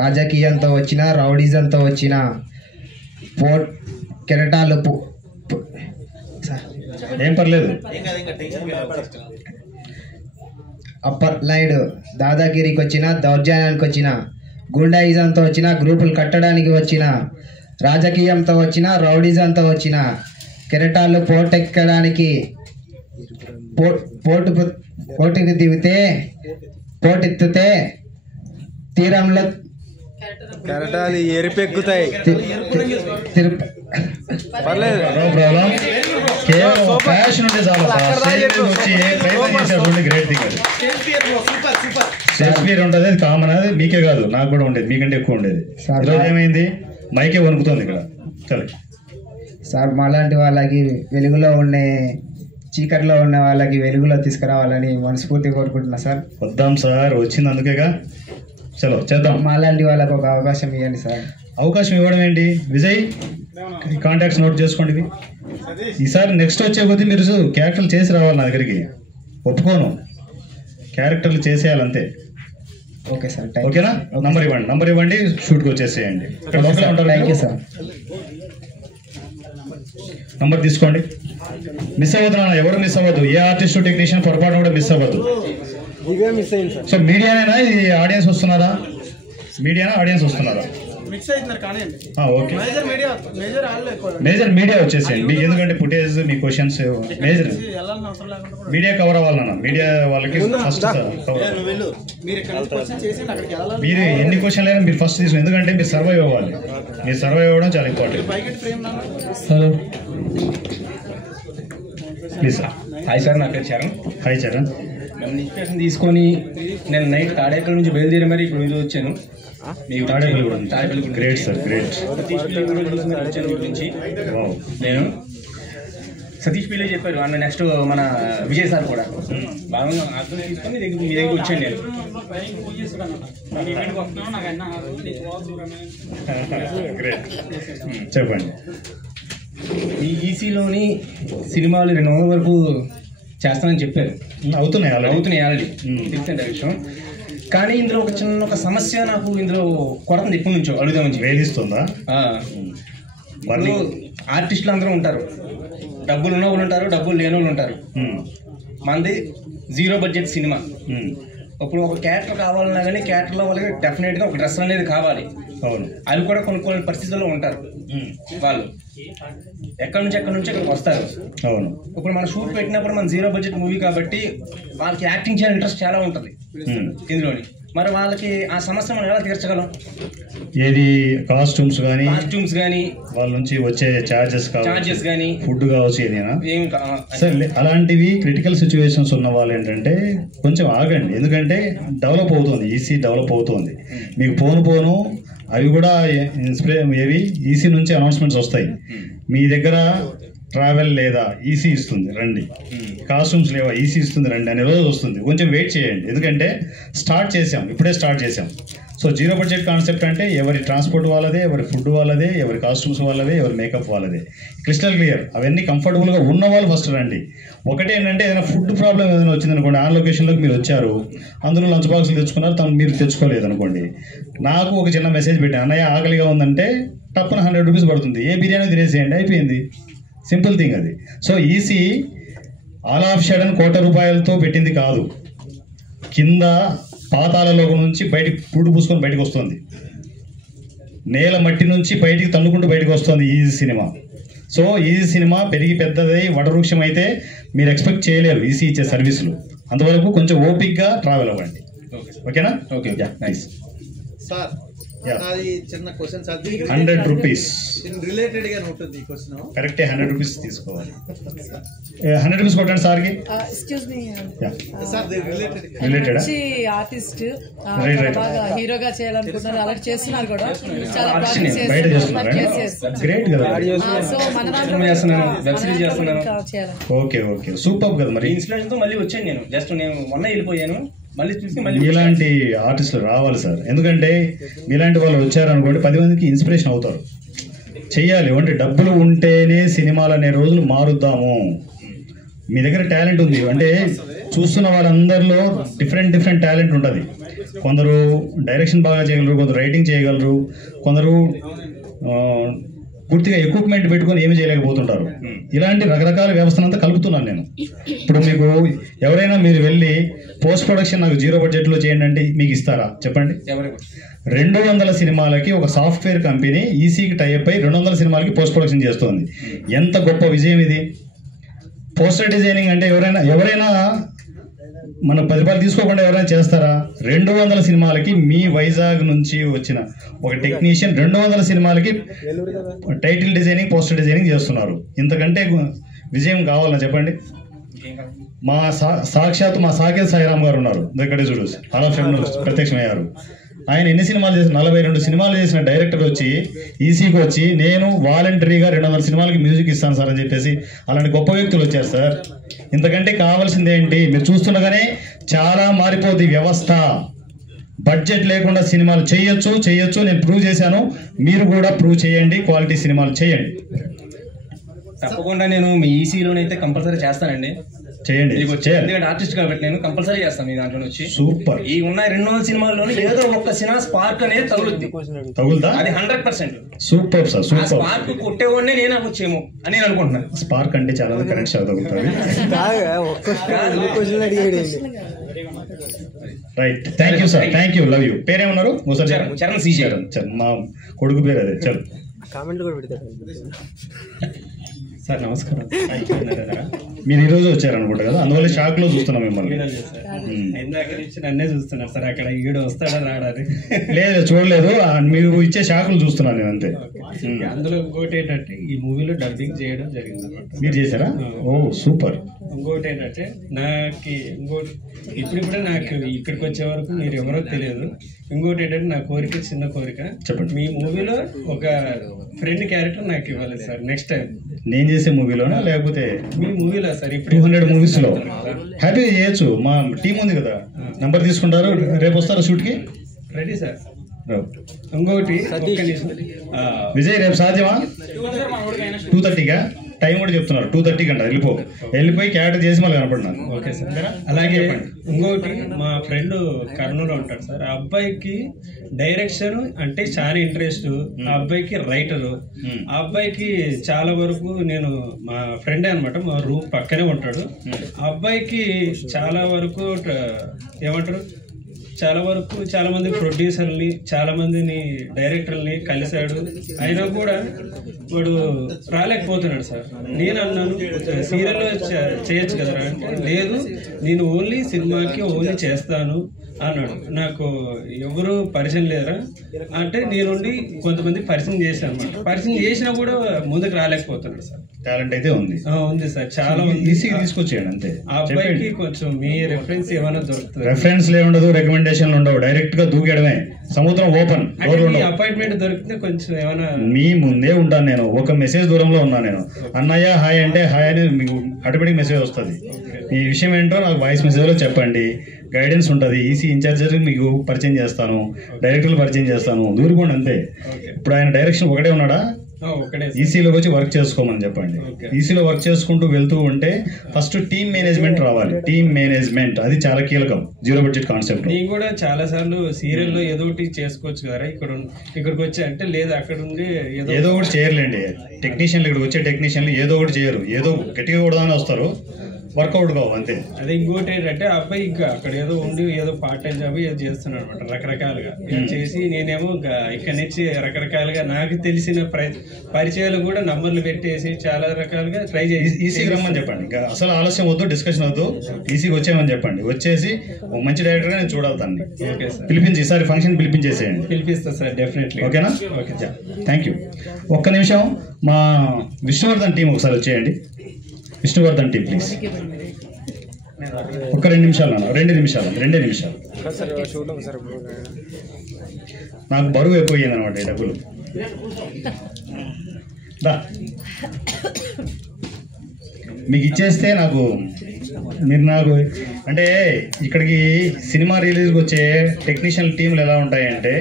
రాజకీయంతో వచ్చిన, రౌడిజంతో వచ్చిన, కెరటాలు ఏం పర్లేదు. అప్పల్లాయుడు దాదాగిరికి వచ్చిన, దౌర్జన్యానికి వచ్చిన, గూండాయిజంతో వచ్చిన, గ్రూపులు కట్టడానికి వచ్చిన, రాజకీయంతో వచ్చిన, రౌడిజంతో వచ్చిన, కెరటాలు పోటెక్కడానికి పోటీకి పోటెత్తితే తీరంలో కెరటాలు ఎరిపెక్కుతాయి. No problem. కేవలం ప్యాషన్ ఉంటే చాలు. వచ్చి ప్రయత్నం చేసేటువంటి గ్రేట్ థింగ్ అది. షేక్స్పియర్ ఉంటుంది, అది కామన్. అది మీకే కాదు, నాకు కూడా ఉండేది, మీకంటే ఎక్కువ ఉండేది. ఈరోజు ఏమైంది, మైకే వణుకుతుంది ఇక్కడ. సరే సార్, మాలాంటి వాళ్ళకి వెలుగులో ఉండే, చీకట్లో ఉన్న వాళ్ళకి వెలుగులో తీసుకురావాలని మనస్ఫూర్తిగా కోరుకుంటున్నా సార్. వద్దాం సార్, వచ్చింది అందుకేగా. చలో చేద్దాం. మాలాంటి వాళ్ళకి ఒక అవకాశం ఇవ్వండి సార్. అవకాశం ఇవ్వడం ఏంటి విజయ్, కాంటాక్ట్స్ నోట్ చేసుకోండి ఇవి. ఈసారి నెక్స్ట్ వచ్చే కొద్దీ మీరు క్యారెక్టర్లు చేసి రావాలి నా దగ్గరికి. ఒప్పుకోను, క్యారెక్టర్లు చేసేయాలంతే. ఓకే సార్, ఓకేనా? నంబర్ ఇవ్వండి, షూట్కి వచ్చేసేయండి. Thank you sir. నంబర్ తీసుకోండి. మిస్ అవ్వద్దు నాన్న, ఎవరు మిస్ అవ్వద్దు. ఏ ఆర్టిస్ట్ టెక్నీషియన్ పొరపాటు కూడా మిస్ అవ్వద్దు. సో మీడియానేనా ఇది, ఆడియన్స్ వస్తున్నారా? మీడియానా ఆడియన్స్ వస్తున్నారా? ఓకే, మేజర్ మీడియా వచ్చేసేయండి మీకు. ఎందుకంటే ఫుటేజ్, మీ క్వశ్చన్స్ మేజర్ మీడియా కవర్ అవ్వాలన్నా. మీడియా వాళ్ళకి ఫస్ట్ మీరు ఎన్ని క్వశ్చన్లు అయినా మీరు ఫస్ట్ తీసుకుని, ఎందుకంటే మీరు సర్వైవ్ అవ్వాలి. మీరు సర్వైవ్ అవ్వడం చాలా important. Please sir. Hi sir, నా పేరు చరణ్. హాయ్ చరణ్. నన్ను ఇన్స్పిరేషన్ తీసుకొని నేను నైట్ తాడేపల్లి నుంచి బయలుదేరి మరి ఇప్పుడు ఇంట్లో వచ్చాను. మీకు తాడేపల్లి గ్రేట్ సార్, గ్రేట్. గురించి నేను సతీష్ పిల్లే చెప్పారు అన్న. నెక్స్ట్ మన విజయ్ సార్ కూడా బాగా అర్థం తీసుకొని మీ దగ్గర వచ్చాను నేను. గ్రేట్, చెప్పండి. ఈ ఈసీలోని సినిమాలు 2 నెలల వరకు చేస్తానని చెప్పారు. అవుతున్నాయి ఆల్రెడీ తెలిసిన విషయం. కానీ ఇందులో ఒక సమస్య నాకు ఇందులో కొరత ఎప్పటి నుంచో అడుగుదామని వేధిస్తుందా? ఆర్టిస్టులు అందరూ ఉంటారు, డబ్బులు ఉన్న వాళ్ళు ఉంటారు, డబ్బులు లేని వాళ్ళు ఉంటారు. మనది 0 బడ్జెట్ సినిమా. ఇప్పుడు ఒక క్యారెక్టర్ కావాలన్నా కానీ క్యారెక్టర్లో వాళ్ళకి డెఫినెట్గా ఒక డ్రెస్ అనేది కావాలి. అవును, అవి కూడా కొన్ని పరిస్థితుల్లో ఉంటారు. వాళ్ళు ఎక్కడి నుంచి ఇక్కడికి వస్తారు. అవును, ఇప్పుడు మనం షూట్ పెట్టినప్పుడు మన 0 బడ్జెట్ మూవీ కాబట్టి వాళ్ళకి యాక్టింగ్ చేయాలని ఇంట్రెస్ట్ చాలా ఉంటుంది ఇందులోని. మరి వాళ్ళకి ఆ సమస్య మనం ఎలా తీర్చగలం? ఏది కాస్ట్యూమ్స్ కానీ వాళ్ళ నుంచి వచ్చే చార్జెస్ కానీ ఫుడ్ కావచ్చు, ఏదైనా సరే. అలాంటివి క్రిటికల్ సిచ్యువేషన్స్ ఉన్న వాళ్ళు ఏంటంటే కొంచెం ఆగండి. ఎందుకంటే డెవలప్ అవుతుంది, ఈసీ డెవలప్ అవుతుంది. మీకు పోను అవి కూడా ఏవి ఈసీ నుంచి అనౌన్స్మెంట్స్ వస్తాయి. మీ దగ్గర ట్రావెల్ లేదా ఈసీ ఇస్తుంది రండి, కాస్ట్యూమ్స్ లేవా ఈసీ ఇస్తుంది రండి అనే రోజు వస్తుంది. కొంచెం వెయిట్ చేయండి, ఎందుకంటే ఇప్పుడే స్టార్ట్ చేసాం. సో 0 బడ్జెట్ కాన్సెప్ట్ అంటే ఎవరి ట్రాన్స్పోర్ట్ వాళ్ళదే, ఎవరి ఫుడ్ వాళ్ళదే, ఎవరి కాస్ట్యూమ్స్ వాళ్ళదే, ఎవరి మేకప్ వాళ్ళదే. Crystal clear. అవన్నీ కంఫర్టబుల్గా ఉన్న వాళ్ళు ఫస్ట్ రండి. ఒకటేంటంటే ఏదైనా ఫుడ్ ప్రాబ్లం ఏదైనా వచ్చింది అనుకోండి, ఆన్ లొకేషన్లోకి మీరు వచ్చారు, అందులో లంచ్ బాక్సులు తెచ్చుకున్నారు, మీరు తెచ్చుకోలేదు అనుకోండి, నాకు ఒక చిన్న మెసేజ్ పెట్టాను, అన్నయ్య ఆకలిగా ఉందంటే టప్పున 100 రూపీస్ పడుతుంది, ఏ బిర్యానీ తినేసేయండి, అయిపోయింది. సింపుల్ థింగ్ అది. So EC all of sudden ₹1,00,00,000 పెట్టింది కాదు. కింద పాతాలలో నుంచి బయటికి పురుడు పూసుకొని బయటకు వస్తుంది, నేల మట్టి నుంచి బయటికి తన్నుకుంటూ బయటకు వస్తుంది easy cinema. So easy cinema పెరిగి పెద్దదై వటవృక్షం అయితే మీరు ఎక్స్పెక్ట్ చేయలేరు ఈసీ ఇచ్చే సర్వీసులు. అంతవరకు కొంచెం ఓపిక్గా ట్రావెల్ అవ్వండి. ఓకేనా? Okay, nice sir. అది చిన్న క్వశ్చన్ సార్. 100 రూపీస్ రిలేటెడ్ గా ఉంటుంది ఈ క్వశ్చన్. కరెక్టే, 100 రూపీస్ తీసుకోవాలి. 100 రూపీస్ కొట్టండి సార్కి. Excuse me sir, related artist బాగా హీరోగా చేయాలనుకుంటున్నారు, అలా చేస్తున్నారు కూడా. చాలా బయట చేస్తున్నారు, గ్రేట్ కదా. సో మన ఓకే ఓకే, సూపర్ కదా. మరి ఇన్స్పిరేషన్ తో మళ్ళీ వచ్చాను నేను. జస్ట్ నేను మొన్న వెళ్ళిపోయాను, మళ్ళీ చూసి ఇలాంటి ఆర్టిస్టులు రావాలి సార్. ఎందుకంటే మీలాంటి వాళ్ళు వచ్చారనుకోండి 10 మందికి ఇన్స్పిరేషన్ అవుతారు. చెయ్యాలి అంటే డబ్బులు ఉంటేనే సినిమాలు అనే రోజులు మారుద్దాము. మీ దగ్గర టాలెంట్ ఉంది అంటే చూస్తున్న వాళ్ళందరిలో డిఫరెంట్ టాలెంట్ ఉంటుంది. కొందరు డైరెక్షన్ బాగా చేయగలరు, కొందరు రైటింగ్ చేయగలరు, కొందరు పూర్తిగా ఎక్విప్మెంట్ పెట్టుకొని ఏమి చేయలేకపోతుంటారు. ఇలాంటి రకరకాల వ్యవస్థనంతా కలుపుతున్నాను నేను. ఇప్పుడు మీకు ఎవరైనా మీరు వెళ్ళి పోస్ట్ ప్రొడక్షన్ నాకు 0 బడ్జెట్లో చేయండి అంటే మీకు ఇస్తారా చెప్పండి? 200 సినిమాలకి ఒక సాఫ్ట్వేర్ కంపెనీ ఈసీకి టైప్ అయి 200 సినిమాలకి పోస్ట్ ప్రొడక్షన్ చేస్తుంది. ఎంత గొప్ప విజయం ఇది! పోస్టర్ డిజైనింగ్ అంటే ఎవరైనా మన 10 రూపాయలు తీసుకోకుండా ఎవరైనా చేస్తారా? 200 సినిమాలకి మీ వైజాగ్ నుంచి వచ్చిన ఒక టెక్నీషియన్ 200 సినిమాలకి టైటిల్ డిజైనింగ్, పోస్టర్ డిజైనింగ్ చేస్తున్నారు. ఇంతకంటే విజయం కావాలని చెప్పండి. మా సాక్షాత్ మా సాకేత్ సాయిరామ్ గారు ఉన్నారు, దగ్గర చూడు, హాల్ ఆఫ్ ఫేమ్ ప్రత్యక్షమయ్యారు. ఆయన ఎన్ని సినిమాలు చేసిన, 42 సినిమాలు చేసిన డైరెక్టర్ వచ్చి ఈసీకి వచ్చి నేను వాలంటరీగా 200 సినిమాలకి మ్యూజిక్ ఇస్తాను సార్ అని చెప్పేసి అలాంటి గొప్ప వ్యక్తులు వచ్చారు సార్. ఇంతకంటే కావాల్సింది ఏంటి? మీరు చూస్తుండగానే చాలా మారిపోతుంది వ్యవస్థ. బడ్జెట్ లేకుండా సినిమాలు చేయొచ్చు. నేను ప్రూవ్ చేశాను, మీరు కూడా ప్రూవ్ చేయండి, క్వాలిటీ సినిమాలు చేయండి. తప్పకుండా నేను మీ ఈసీలోనైతే కంపల్సరీ చేస్తానండి. చేయండి, ఎందుకంటే ఆర్టిస్ట్ కాబట్టి నేను కంపల్సరీ చేస్తాను మీ దాంట్లో వచ్చి. సూపర్. ఈ ఉన్న 200 సినిమాల్లోనే ఏదో ఒక్క సినిమా స్పార్క్ అనేది తగులుతా, అది 100%. Super sir, super. స్పార్క్ కొట్టేవాడినే నేను వచ్చేమో అని నేను అనుకుంటున్నాను. స్పార్క్ అంటే చాలా కరెక్ట్ షాట్ తగులుతుంది. Right, thank you sir, thank you, love you. పేరేమన్నారు? చరణ్ సి. చరణ్, మా కొడుకు పేరు అదే. చరణ్ కామెంట్ కూడా పెడతారు సార్. నమస్కారం. మీరు ఈరోజు వచ్చారనుకుంటా కదా, అందువల్ల షాక్ లో చూస్తున్నాం మిమ్మల్ని. ఇందాక నుంచి నన్నే చూస్తున్నారు సార్, అక్కడ ఈడు వస్తాడా రాడాది లేదు, చూడలేదు, మీరు ఇచ్చే షాకులు చూస్తున్నాను నేను అంతే. అందులో ఇంకోటి ఏంటంటే ఈ మూవీలో డబ్బింగ్ చేయడం జరిగింది అనమాట. మీరు చేశారా? ఓ సూపర్. ఇంకోటి ఏంటంటే ఇంకోటి ఇప్పుడిప్పుడే నాకు ఇక్కడికి వచ్చే వరకు మీరు ఎవరో తెలియదు. ఇంకోటి ఏంటంటే నా కోరిక, చిన్న కోరిక, చెప్పండి. మీ మూవీలో ఒక ఫ్రెండ్ క్యారెక్టర్ నాకు ఇవ్వాలి సార్ నెక్స్ట్ టైం. నేను చేసే మూవీలోనా లేకపోతే మీ మూవీలో సార్? ఇప్పుడు 200 మూవీస్ లో హ్యాపీగా చేయొచ్చు. మా టీం ఉంది కదా, నంబర్ తీసుకుంటారు, రేపు వస్తారా షూట్ కి? Ready sir. ఇంకోటి విజయ్, రేపు సాధ్యమా? 2:30గా టైం కూడా చెప్తున్నారు. 2:30 గంట వెళ్ళిపోయి క్యారెక్టర్ చేసి మళ్ళీ కనపడినాను. Okay sir. అలాగే ఇంకోటి మా ఫ్రెండ్ కర్నూలులో ఉంటాడు సార్. ఆ అబ్బాయికి డైరెక్షన్ అంటే చాలా ఇంట్రెస్ట్. ఆ అబ్బాయికి రైటరు. ఆ అబ్బాయికి చాలా వరకు నేను మా ఫ్రెండే అనమాట, మా రూమ్ పక్కనే ఉంటాడు. ఆ అబ్బాయికి చాలా వరకు ఏమంటారు, చాలా మంది ప్రొడ్యూసర్ని, చాలా మందిని డైరెక్టర్ని కలిశాడు. అయినా కూడా వాడు రాలేకపోతున్నాడు సార్. నేను అన్నాను సీరియల్లో చేయొచ్చు కదరా అంటే, లేదు నేను ఓన్లీ సినిమాకి ఓన్లీ చేస్తాను అన్నాడు. నాకు ఎవరు పరిచయం లేరా అంటే నేనుండి కొంతమంది పరిచయం చేశాను అనమాట. పరిచయం చేసినా కూడా ముందుకు రాలేకపోతున్నాడు సార్. టాలెంట్ అయితే ఉంది సార్, చాలా ఈజీగా తీసుకొచ్చేయండి అంతే. ఆ అబ్బాయికి కొంచెం మీ రెఫరెన్స్ ఏమైనా దొరుకుతుంది? రెఫరెన్స్ ఉండదు, రికమెండేషన్లు ఉండవు, డైరెక్ట్ గా దూకేయడమే. సముద్రం ఓపెన్, అపాయింట్మెంట్ దొరికితే కొంచెం ఏమైనా మీ ముందే ఉంటాను నేను. ఒక మెసేజ్ దూరంలో ఉన్నాను నేను. అన్నయ్య హాయ్ అంటే హాయ్ అని మీకు ఆటోమేటిక్ మెసేజ్ వస్తుంది. ఈ విషయం ఏంటో నాకు వాయిస్ మెసేజ్ లో చెప్పండి. గైడెన్స్ ఉంటుంది. ఈసీ ఇన్ఛార్జర్ మీకు పరిచయం చేస్తాను, డైరెక్టర్లు పరిచయం చేస్తాను, దూరుకోండి అంతే. ఇప్పుడు ఆయన డైరెక్షన్ ఒకటే ఉన్నాడా? ఈసీలోకి వచ్చి వర్క్ చేసుకోమని చెప్పండి. ఈసీలో వర్క్ చేసుకుంటూ వెళ్తూ ఉంటే ఫస్ట్ టీమ్ మేనేజ్మెంట్ రావాలి. టీమ్ మేనేజ్మెంట్ అది చాలా కీలకం జీరో బడ్జెట్ కాన్సెప్ట్. నేను కూడా చాలా సార్లు సీరియల్లో ఏదో ఒకటి చేసుకోవచ్చు కదా, ఇక్కడికి వచ్చి అంటే లేదు అక్కడ ఉండి ఏదో ఒకటి చేయర్లేండి. టెక్నీషియన్లు ఇక్కడికి వచ్చే టెక్నీషియన్లు ఏదో ఒకటి చేయరు, ఏదో గట్టిగా కూడదాని వస్తారు, వర్కౌట్ కావు అంతే. అదే ఇంకోటి ఏంటంటే అబ్బాయి ఇంకా అక్కడ ఏదో ఉండి ఏదో పార్ట్ టైం జాబ్ ఏదో చేస్తున్నాడు అనమాట రకరకాలుగా చేసి. నేనేమో ఇక్కడ నుంచి రకరకాలుగా నాకు తెలిసిన పరిచయాలు కూడా నంబర్లు పెట్టేసి చాలా రకాలుగా ట్రై చేసి ఈసీకి రమ్మని చెప్పండి. అసలు ఆలస్యం వద్దు, డిస్కషన్ వద్దు, ఈసీకి వచ్చామని చెప్పండి. వచ్చేసి ఒక మంచి డైరెక్టర్గా నేను చూడాలి దాన్ని. ఓకే సార్, పిలిపించి ఈసారి ఫంక్షన్ పిలిపించేసేయండి. పిలిపిస్తా సార్, డెఫినెట్లీ. ఓకేనా? Okay, thank you. ఒక్క నిమిషం మా విష్ణువర్ధన్ టీం ఒకసారి వచ్చేయండి. Vishnuvardhan team please. ఒక 2 నిమిషాలు నాన్న, 2 నిమిషాలు. నాకు బరువు అయిపోయింది అనమాట ఈ డబ్బులు. మీకు ఇచ్చేస్తే మీరు నాకు అంటే ఇక్కడికి సినిమా రిలీజ్కి వచ్చే టెక్నీషియన్ టీంలు ఎలా ఉంటాయంటే,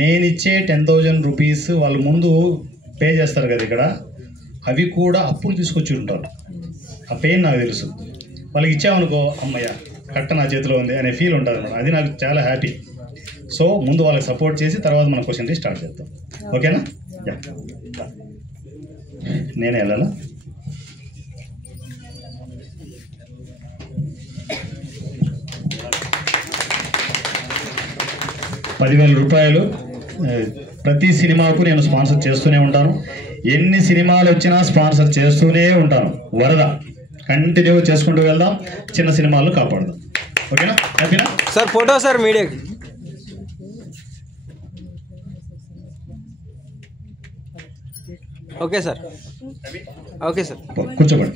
నేను ఇచ్చే 10,000 రూపీస్ వాళ్ళు ముందు పే చేస్తారు కదా ఇక్కడ, అవి కూడా అప్పులు తీసుకొచ్చి ఉంటారు. ఆ పెయిన్ నాకు తెలుసు. వాళ్ళకి ఇచ్చామనుకో అమ్మయ్య కట్ట నా చేతిలో ఉంది అనే ఫీల్ ఉంటుంది అన్నమాట. అది నాకు చాలా హ్యాపీ. సో ముందు వాళ్ళకి సపోర్ట్ చేసి తర్వాత మన క్వశ్చన్ స్టార్ట్ చేద్దాం. ఓకేనా? నేనే వెళ్ళాలా? ₹10,000 ప్రతి సినిమాకు నేను స్పాన్సర్ చేస్తూనే ఉంటాను. ఎన్ని సినిమాలు వచ్చినా స్పాన్సర్ చేస్తూనే ఉంటాను. వరద కంటిన్యూగా చేసుకుంటూ వెళ్దాం, చిన్న సినిమాలు కాపాడదాం. ఓకేనా? హ్యాపీనా సార్? ఫోటో సార్ మీడియాకి. ఓకే సార్, ఓకే సార్, కూర్చోబడి.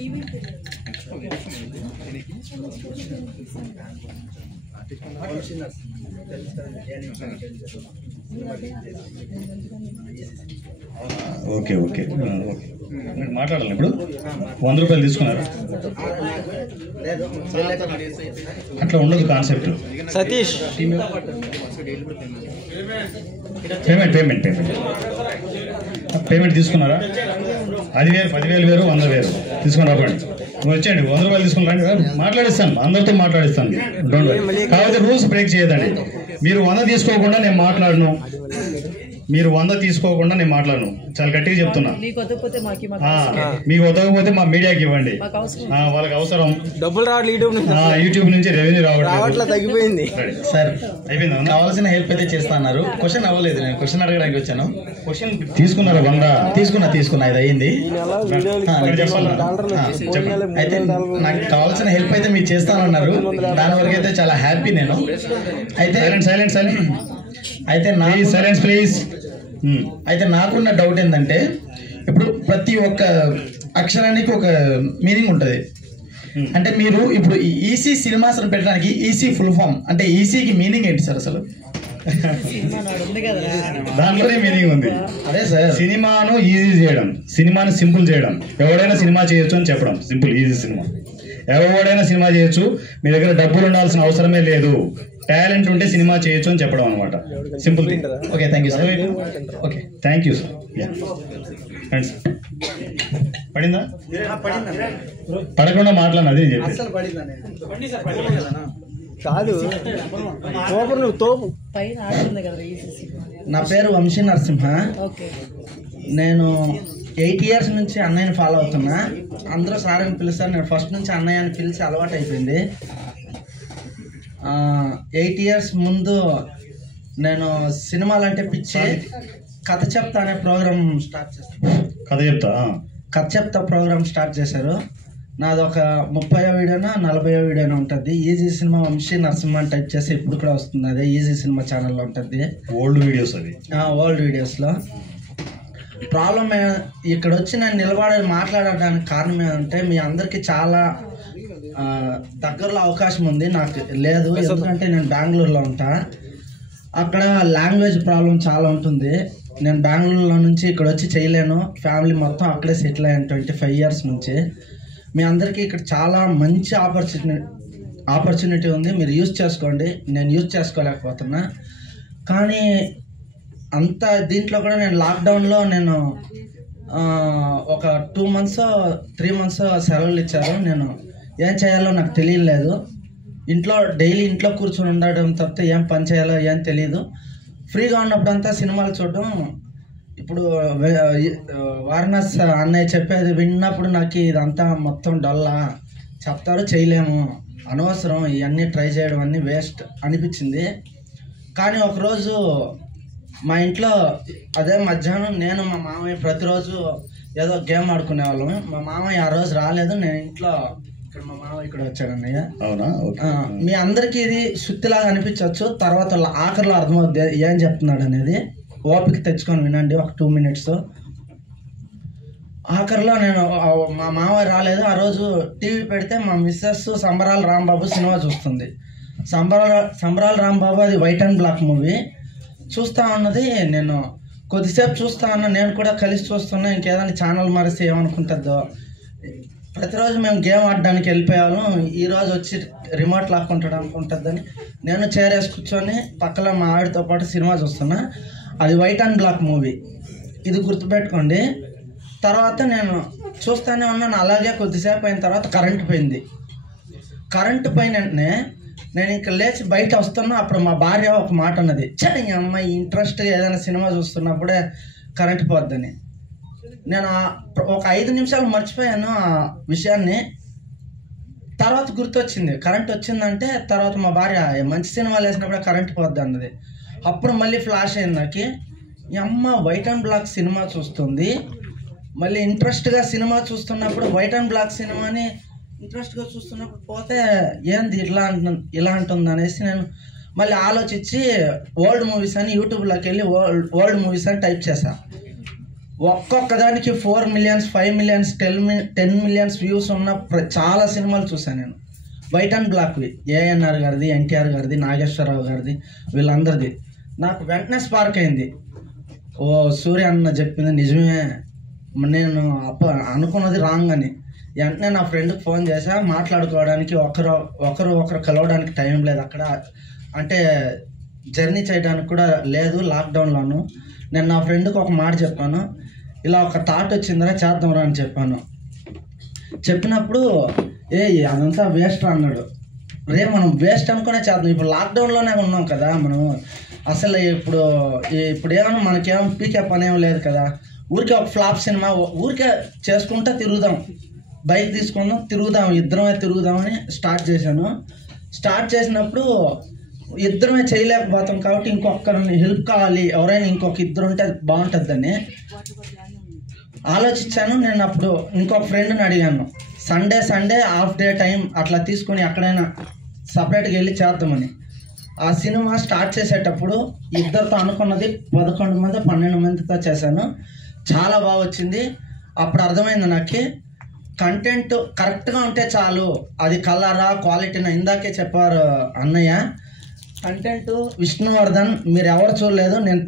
ఓకే ఓకే ఓకే, మీరు మాట్లాడాలి. ఇప్పుడు 100 రూపాయలు తీసుకున్నారు, అట్లా ఉండదు కాన్సెప్ట్. సతీష్ పేమెంట్ తీసుకున్నారా? 10,000 10,000 వేరు 100 వేరు తీసుకుని రాకండి. వచ్చేయండి, 100 రూపాయలు తీసుకుని రండి, మాట్లాడిస్తాను, అందరితో మాట్లాడిస్తాను. Don't worry. కాకపోతే రూల్స్ బ్రేక్ చేయదండి. మీరు 100 తీసుకోకుండా నేను మాట్లాడను, మీరు 100 తీసుకోకుండా నేను మాట్లాడను. చాలా గట్టిగా చెప్తున్నా. మీకు వద్దకపోతే మీకు వదకపోతే మా మీడియాకి ఇవ్వండి, వాళ్ళకి అవసరం. డబ్బులు రావట్లేదు యూట్యూబ్ నుంచి రెవెన్యూ రావట్లేదు, తగ్గిపోయింది. సార్ అయిపోయిందా? కావాల్సిన హెల్ప్ అయితే చేస్తా అన్నారు. క్వశ్చన్ అవ్వలేదు, నేను క్వశ్చన్ అడగడానికి వచ్చాను. క్వశ్చన్ తీసుకున్నారా? 100 తీసుకున్నా, ఇది అయింది. అయితే నాకు కావాల్సిన హెల్ప్ అయితే మీరు చేస్తానన్నారు. దాని వరకు అయితే చాలా హ్యాపీ నేను. అయితే సైలెంట్ అయితే సైలెన్స్ ప్లీజ్. అయితే నాకున్న డౌట్ ఏంటంటే, ఇప్పుడు ప్రతి ఒక్క అక్షరానికి ఒక మీనింగ్ ఉంటుంది. అంటే మీరు ఇప్పుడు ఈసీ సినిమాస్ అని పెట్టడానికి ఈసీ ఫుల్ ఫామ్ అంటే ఈసీకి మీనింగ్ ఏంటి సార్ అసలు? దాంట్లోనే మీనింగ్ ఉంది. అదే సార్, సినిమాను ఈజీ చేయడం, సినిమాని సింపుల్ చేయడం. ఎవడైనా సినిమా చేయొచ్చు అని చెప్పడం, సింపుల్ ఈజీ సినిమా. ఎవడైనా సినిమా చేయొచ్చు, మీ దగ్గర డబ్బులు ఉండాల్సిన అవసరమే లేదు, టాలెంట్ ఉంటే సినిమా చేయొచ్చు అని చెప్పడం అనమాట. Simple. Okay, thank you sir. Okay, thank you sir. Friends, పడిందా? పడకుండా మాట్లాడిన అదే చెప్పి కాదు. నువ్వు తోపు. నా పేరు వంశీ నరసింహ. నేను 8 years నుంచి అన్నయ్యని ఫాలో అవుతున్నా. అందరూ సార్ అని పిలుస్తారు, నేను ఫస్ట్ నుంచి అన్నయ్య అని పిలిచి అలవాటు అయిపోయింది. 8 years ముందు నేను సినిమాలంటే పిచ్చి. కథ చెప్తా అనే ప్రోగ్రామ్ స్టార్ట్ చేస్తాను. కథ చెప్తా ప్రోగ్రామ్ స్టార్ట్ చేశారు. నాది ఒక 30వ వీడియోనా 40వ వీడియోనా ఉంటుంది. ఈజీ సినిమా వంశీ నరసింహ అని టైప్ చేస్తే ఇప్పుడు కూడా వస్తుంది. అదే ఈజీ సినిమా ఛానల్లో ఉంటుంది. ఓల్డ్ వీడియోస్ అవి, ఓల్డ్ వీడియోస్లో. ప్రాబ్లం ఇక్కడ వచ్చి నేను నిలబడి మాట్లాడడానికి కారణం ఏంటంటే, మీ అందరికీ చాలా దగ్గరలో అవకాశం ఉంది, నాకు లేదు. ఎందుకంటే నేను బెంగళూరులో ఉంటా. అక్కడ లాంగ్వేజ్ ప్రాబ్లం చాలా ఉంటుంది. నేను బెంగళూరులో నుంచి ఇక్కడ వచ్చి చేయలేను. ఫ్యామిలీ మొత్తం అక్కడే సెటిల్ అయ్యాను 25 years నుంచి. మీ అందరికీ ఇక్కడ చాలా మంచి ఆపర్చునిటీ ఉంది, మీరు యూజ్ చేసుకోండి. నేను యూజ్ చేసుకోలేకపోతున్నా. కానీ అంత దీంట్లో కూడా నేను లాక్డౌన్లో నేను ఒక 2 months 3 months సెలవులు ఇచ్చారు. నేను ఏం చేయాలో నాకు తెలియలేదు. డైలీ ఇంట్లో కూర్చొని ఉండడం తప్పితే ఏం పని చేయాలో ఏం తెలియదు. ఫ్రీగా ఉన్నప్పుడంతా సినిమాలు చూడడం. ఇప్పుడు వారణాసి అన్నయ్య చెప్పేది విన్నప్పుడు నాకు ఇదంతా మొత్తం డొల్లా, చెప్తారు చేయలేము, అనవసరం ఇవన్నీ ట్రై చేయడం అన్నీ వేస్ట్ అనిపించింది. కానీ ఒకరోజు మా ఇంట్లో అదే మధ్యాహ్నం నేను మా మామయ్య ప్రతిరోజు ఏదో గేమ్ ఆడుకునేవాళ్ళం. మా మామయ్య ఆ రోజు రాలేదు, నేను ఇంట్లో మా మామయ్య ఇక్కడ వచ్చాడు అన్నయ్య. మీ అందరికీ ఇది సుత్తిలాగా అనిపించవచ్చు, తర్వాత ఆఖరిలో అర్థమవుద్ది ఏం చెప్తున్నాడు అనేది. ఓపిక తెచ్చుకొని వినండి ఒక 2 minutes. ఆఖరిలో నేను మా మామయ్య రాలేదు. ఆ రోజు టీవీ పెడితే మా మిస్సెస్ సంబరాల రాంబాబు సినిమా చూస్తుంది. సంబరాల రాంబాబు అది వైట్ అండ్ బ్లాక్ మూవీ చూస్తూ ఉన్నది. నేను కొద్దిసేపు చూస్తా ఉన్నా, నేను కూడా కలిసి చూస్తున్నా. ఇంకేదైనా ఛానల్ మారిస్తే ఏమనుకుంటుందో. ప్రతిరోజు మేము గేమ్ ఆడడానికి వెళ్ళిపోయాము. ఈరోజు వచ్చి రిమోట్ లాక్కుంటాడు అనుకుంటుందని నేను చేరేసి కూర్చొని పక్కన మా ఆవిడతో పాటు సినిమా చూస్తున్నా. అది వైట్ అండ్ బ్లాక్ మూవీ, ఇది గుర్తుపెట్టుకోండి. తర్వాత నేను చూస్తూనే ఉన్నాను. అలాగే కొద్దిసేపు అయిన తర్వాత కరెంటు పోయింది. కరెంటు పోయిన వెంటనే నేను ఇంకా లేచి బయట వస్తున్నా. అప్పుడు మా భార్య ఒక మాట అన్నది, చని అమ్మాయి ఇంట్రెస్ట్గా ఏదైనా సినిమా చూస్తున్నప్పుడే కరెంటు పోద్దని. నేను ఒక 5 నిమిషాలు మర్చిపోయాను ఆ విషయాన్ని. తర్వాత గుర్తొచ్చింది కరెంట్ వచ్చిందంటే. తర్వాత మా భార్య మంచి సినిమాలు వేసినప్పుడే కరెంటు పోద్ది అన్నది. అప్పుడు మళ్ళీ ఫ్లాష్ అయింది నాకు, ఈ అమ్మ వైట్ అండ్ బ్లాక్ సినిమా చూస్తుంది, మళ్ళీ ఇంట్రెస్ట్గా సినిమా చూస్తున్నప్పుడు వైట్ అండ్ బ్లాక్ సినిమాని ఇంట్రెస్ట్గా చూస్తున్నప్పుడు పోతే ఏంది ఇలా అంటుంది అనేసి నేను మళ్ళీ ఆలోచించి ఓల్డ్ మూవీస్ అని యూట్యూబ్లోకి వెళ్ళి ఓల్డ్ మూవీస్ అని టైప్ చేశాను. ఒక్కొక్క దానికి 4 మిలియన్స్ 5 మిలియన్స్ 10 మిలియన్స్ వ్యూస్ ఉన్న చాలా సినిమాలు చూశాను నేను. వైట్ అండ్ బ్లాక్వి, ఏఎన్ఆర్ గారిది, ఎన్టీఆర్ గారిది, నాగేశ్వరరావు గారిది, వీళ్ళందరిది. నాకు వెంటనే స్పార్క్ అయింది, ఓ సూర్య అన్న చెప్పింది నిజమే, నేను అనుకున్నది రాంగ్ అని. వెంటనే నా ఫ్రెండ్కి ఫోన్ చేసా, మాట్లాడుకోవడానికి ఒకరు కలవడానికి టైం లేదు అక్కడ, అంటే జర్నీ చేయడానికి కూడా లేదు లాక్డౌన్లోను. నేను నా ఫ్రెండ్కి ఒక మాట చెప్పాను, ఇలా ఒక థాట్ వచ్చిందిరా చేద్దాంరా అని చెప్పాను. చెప్పినప్పుడు అదంతా వేస్ట్ అన్నాడు. మనం వేస్ట్ అనుకునే చేద్దాం, ఇప్పుడు లాక్డౌన్లోనే ఉన్నాం కదా మనం, అసలు ఇప్పుడు ఏమన్నా మనకేమో పీకే పని ఏం లేదు కదా, ఊరికే ఒక ఫ్లాప్ సినిమా ఊరికే చేసుకుంటా తిరుగుదాం, బైక్ తీసుకుందాం తిరుగుదాం, ఇద్దరమే తిరుగుదామని స్టార్ట్ చేశాను. స్టార్ట్ చేసినప్పుడు ఇద్దరమే చేయలేకపోతాం కాబట్టి ఇంకొకరిని హెల్ప్ కావాలి, ఎవరైనా ఇంకొక ఇద్దరు ఉంటే బాగుంటుందని ఆలోచించాను. నేను అప్పుడు ఇంకొక ఫ్రెండ్ని అడిగాను, సండే హాఫ్ డే టైం అట్లా తీసుకొని ఎక్కడైనా సపరేట్గా వెళ్ళి చేద్దామని. ఆ సినిమా స్టార్ట్ చేసేటప్పుడు ఇద్దరితో అనుకున్నది 11 మంది 12 మందితో చేశాను. చాలా బాగా వచ్చింది. అప్పుడు అర్థమైంది నాకు, కంటెంట్ కరెక్ట్గా ఉంటే చాలు, అది కలరా క్వాలిటీనా. ఇందాకే చెప్పారు అన్నయ్య, కంటెంట్ విష్ణువర్ధన్ మీరు ఎవరు చూడలేదు, నేను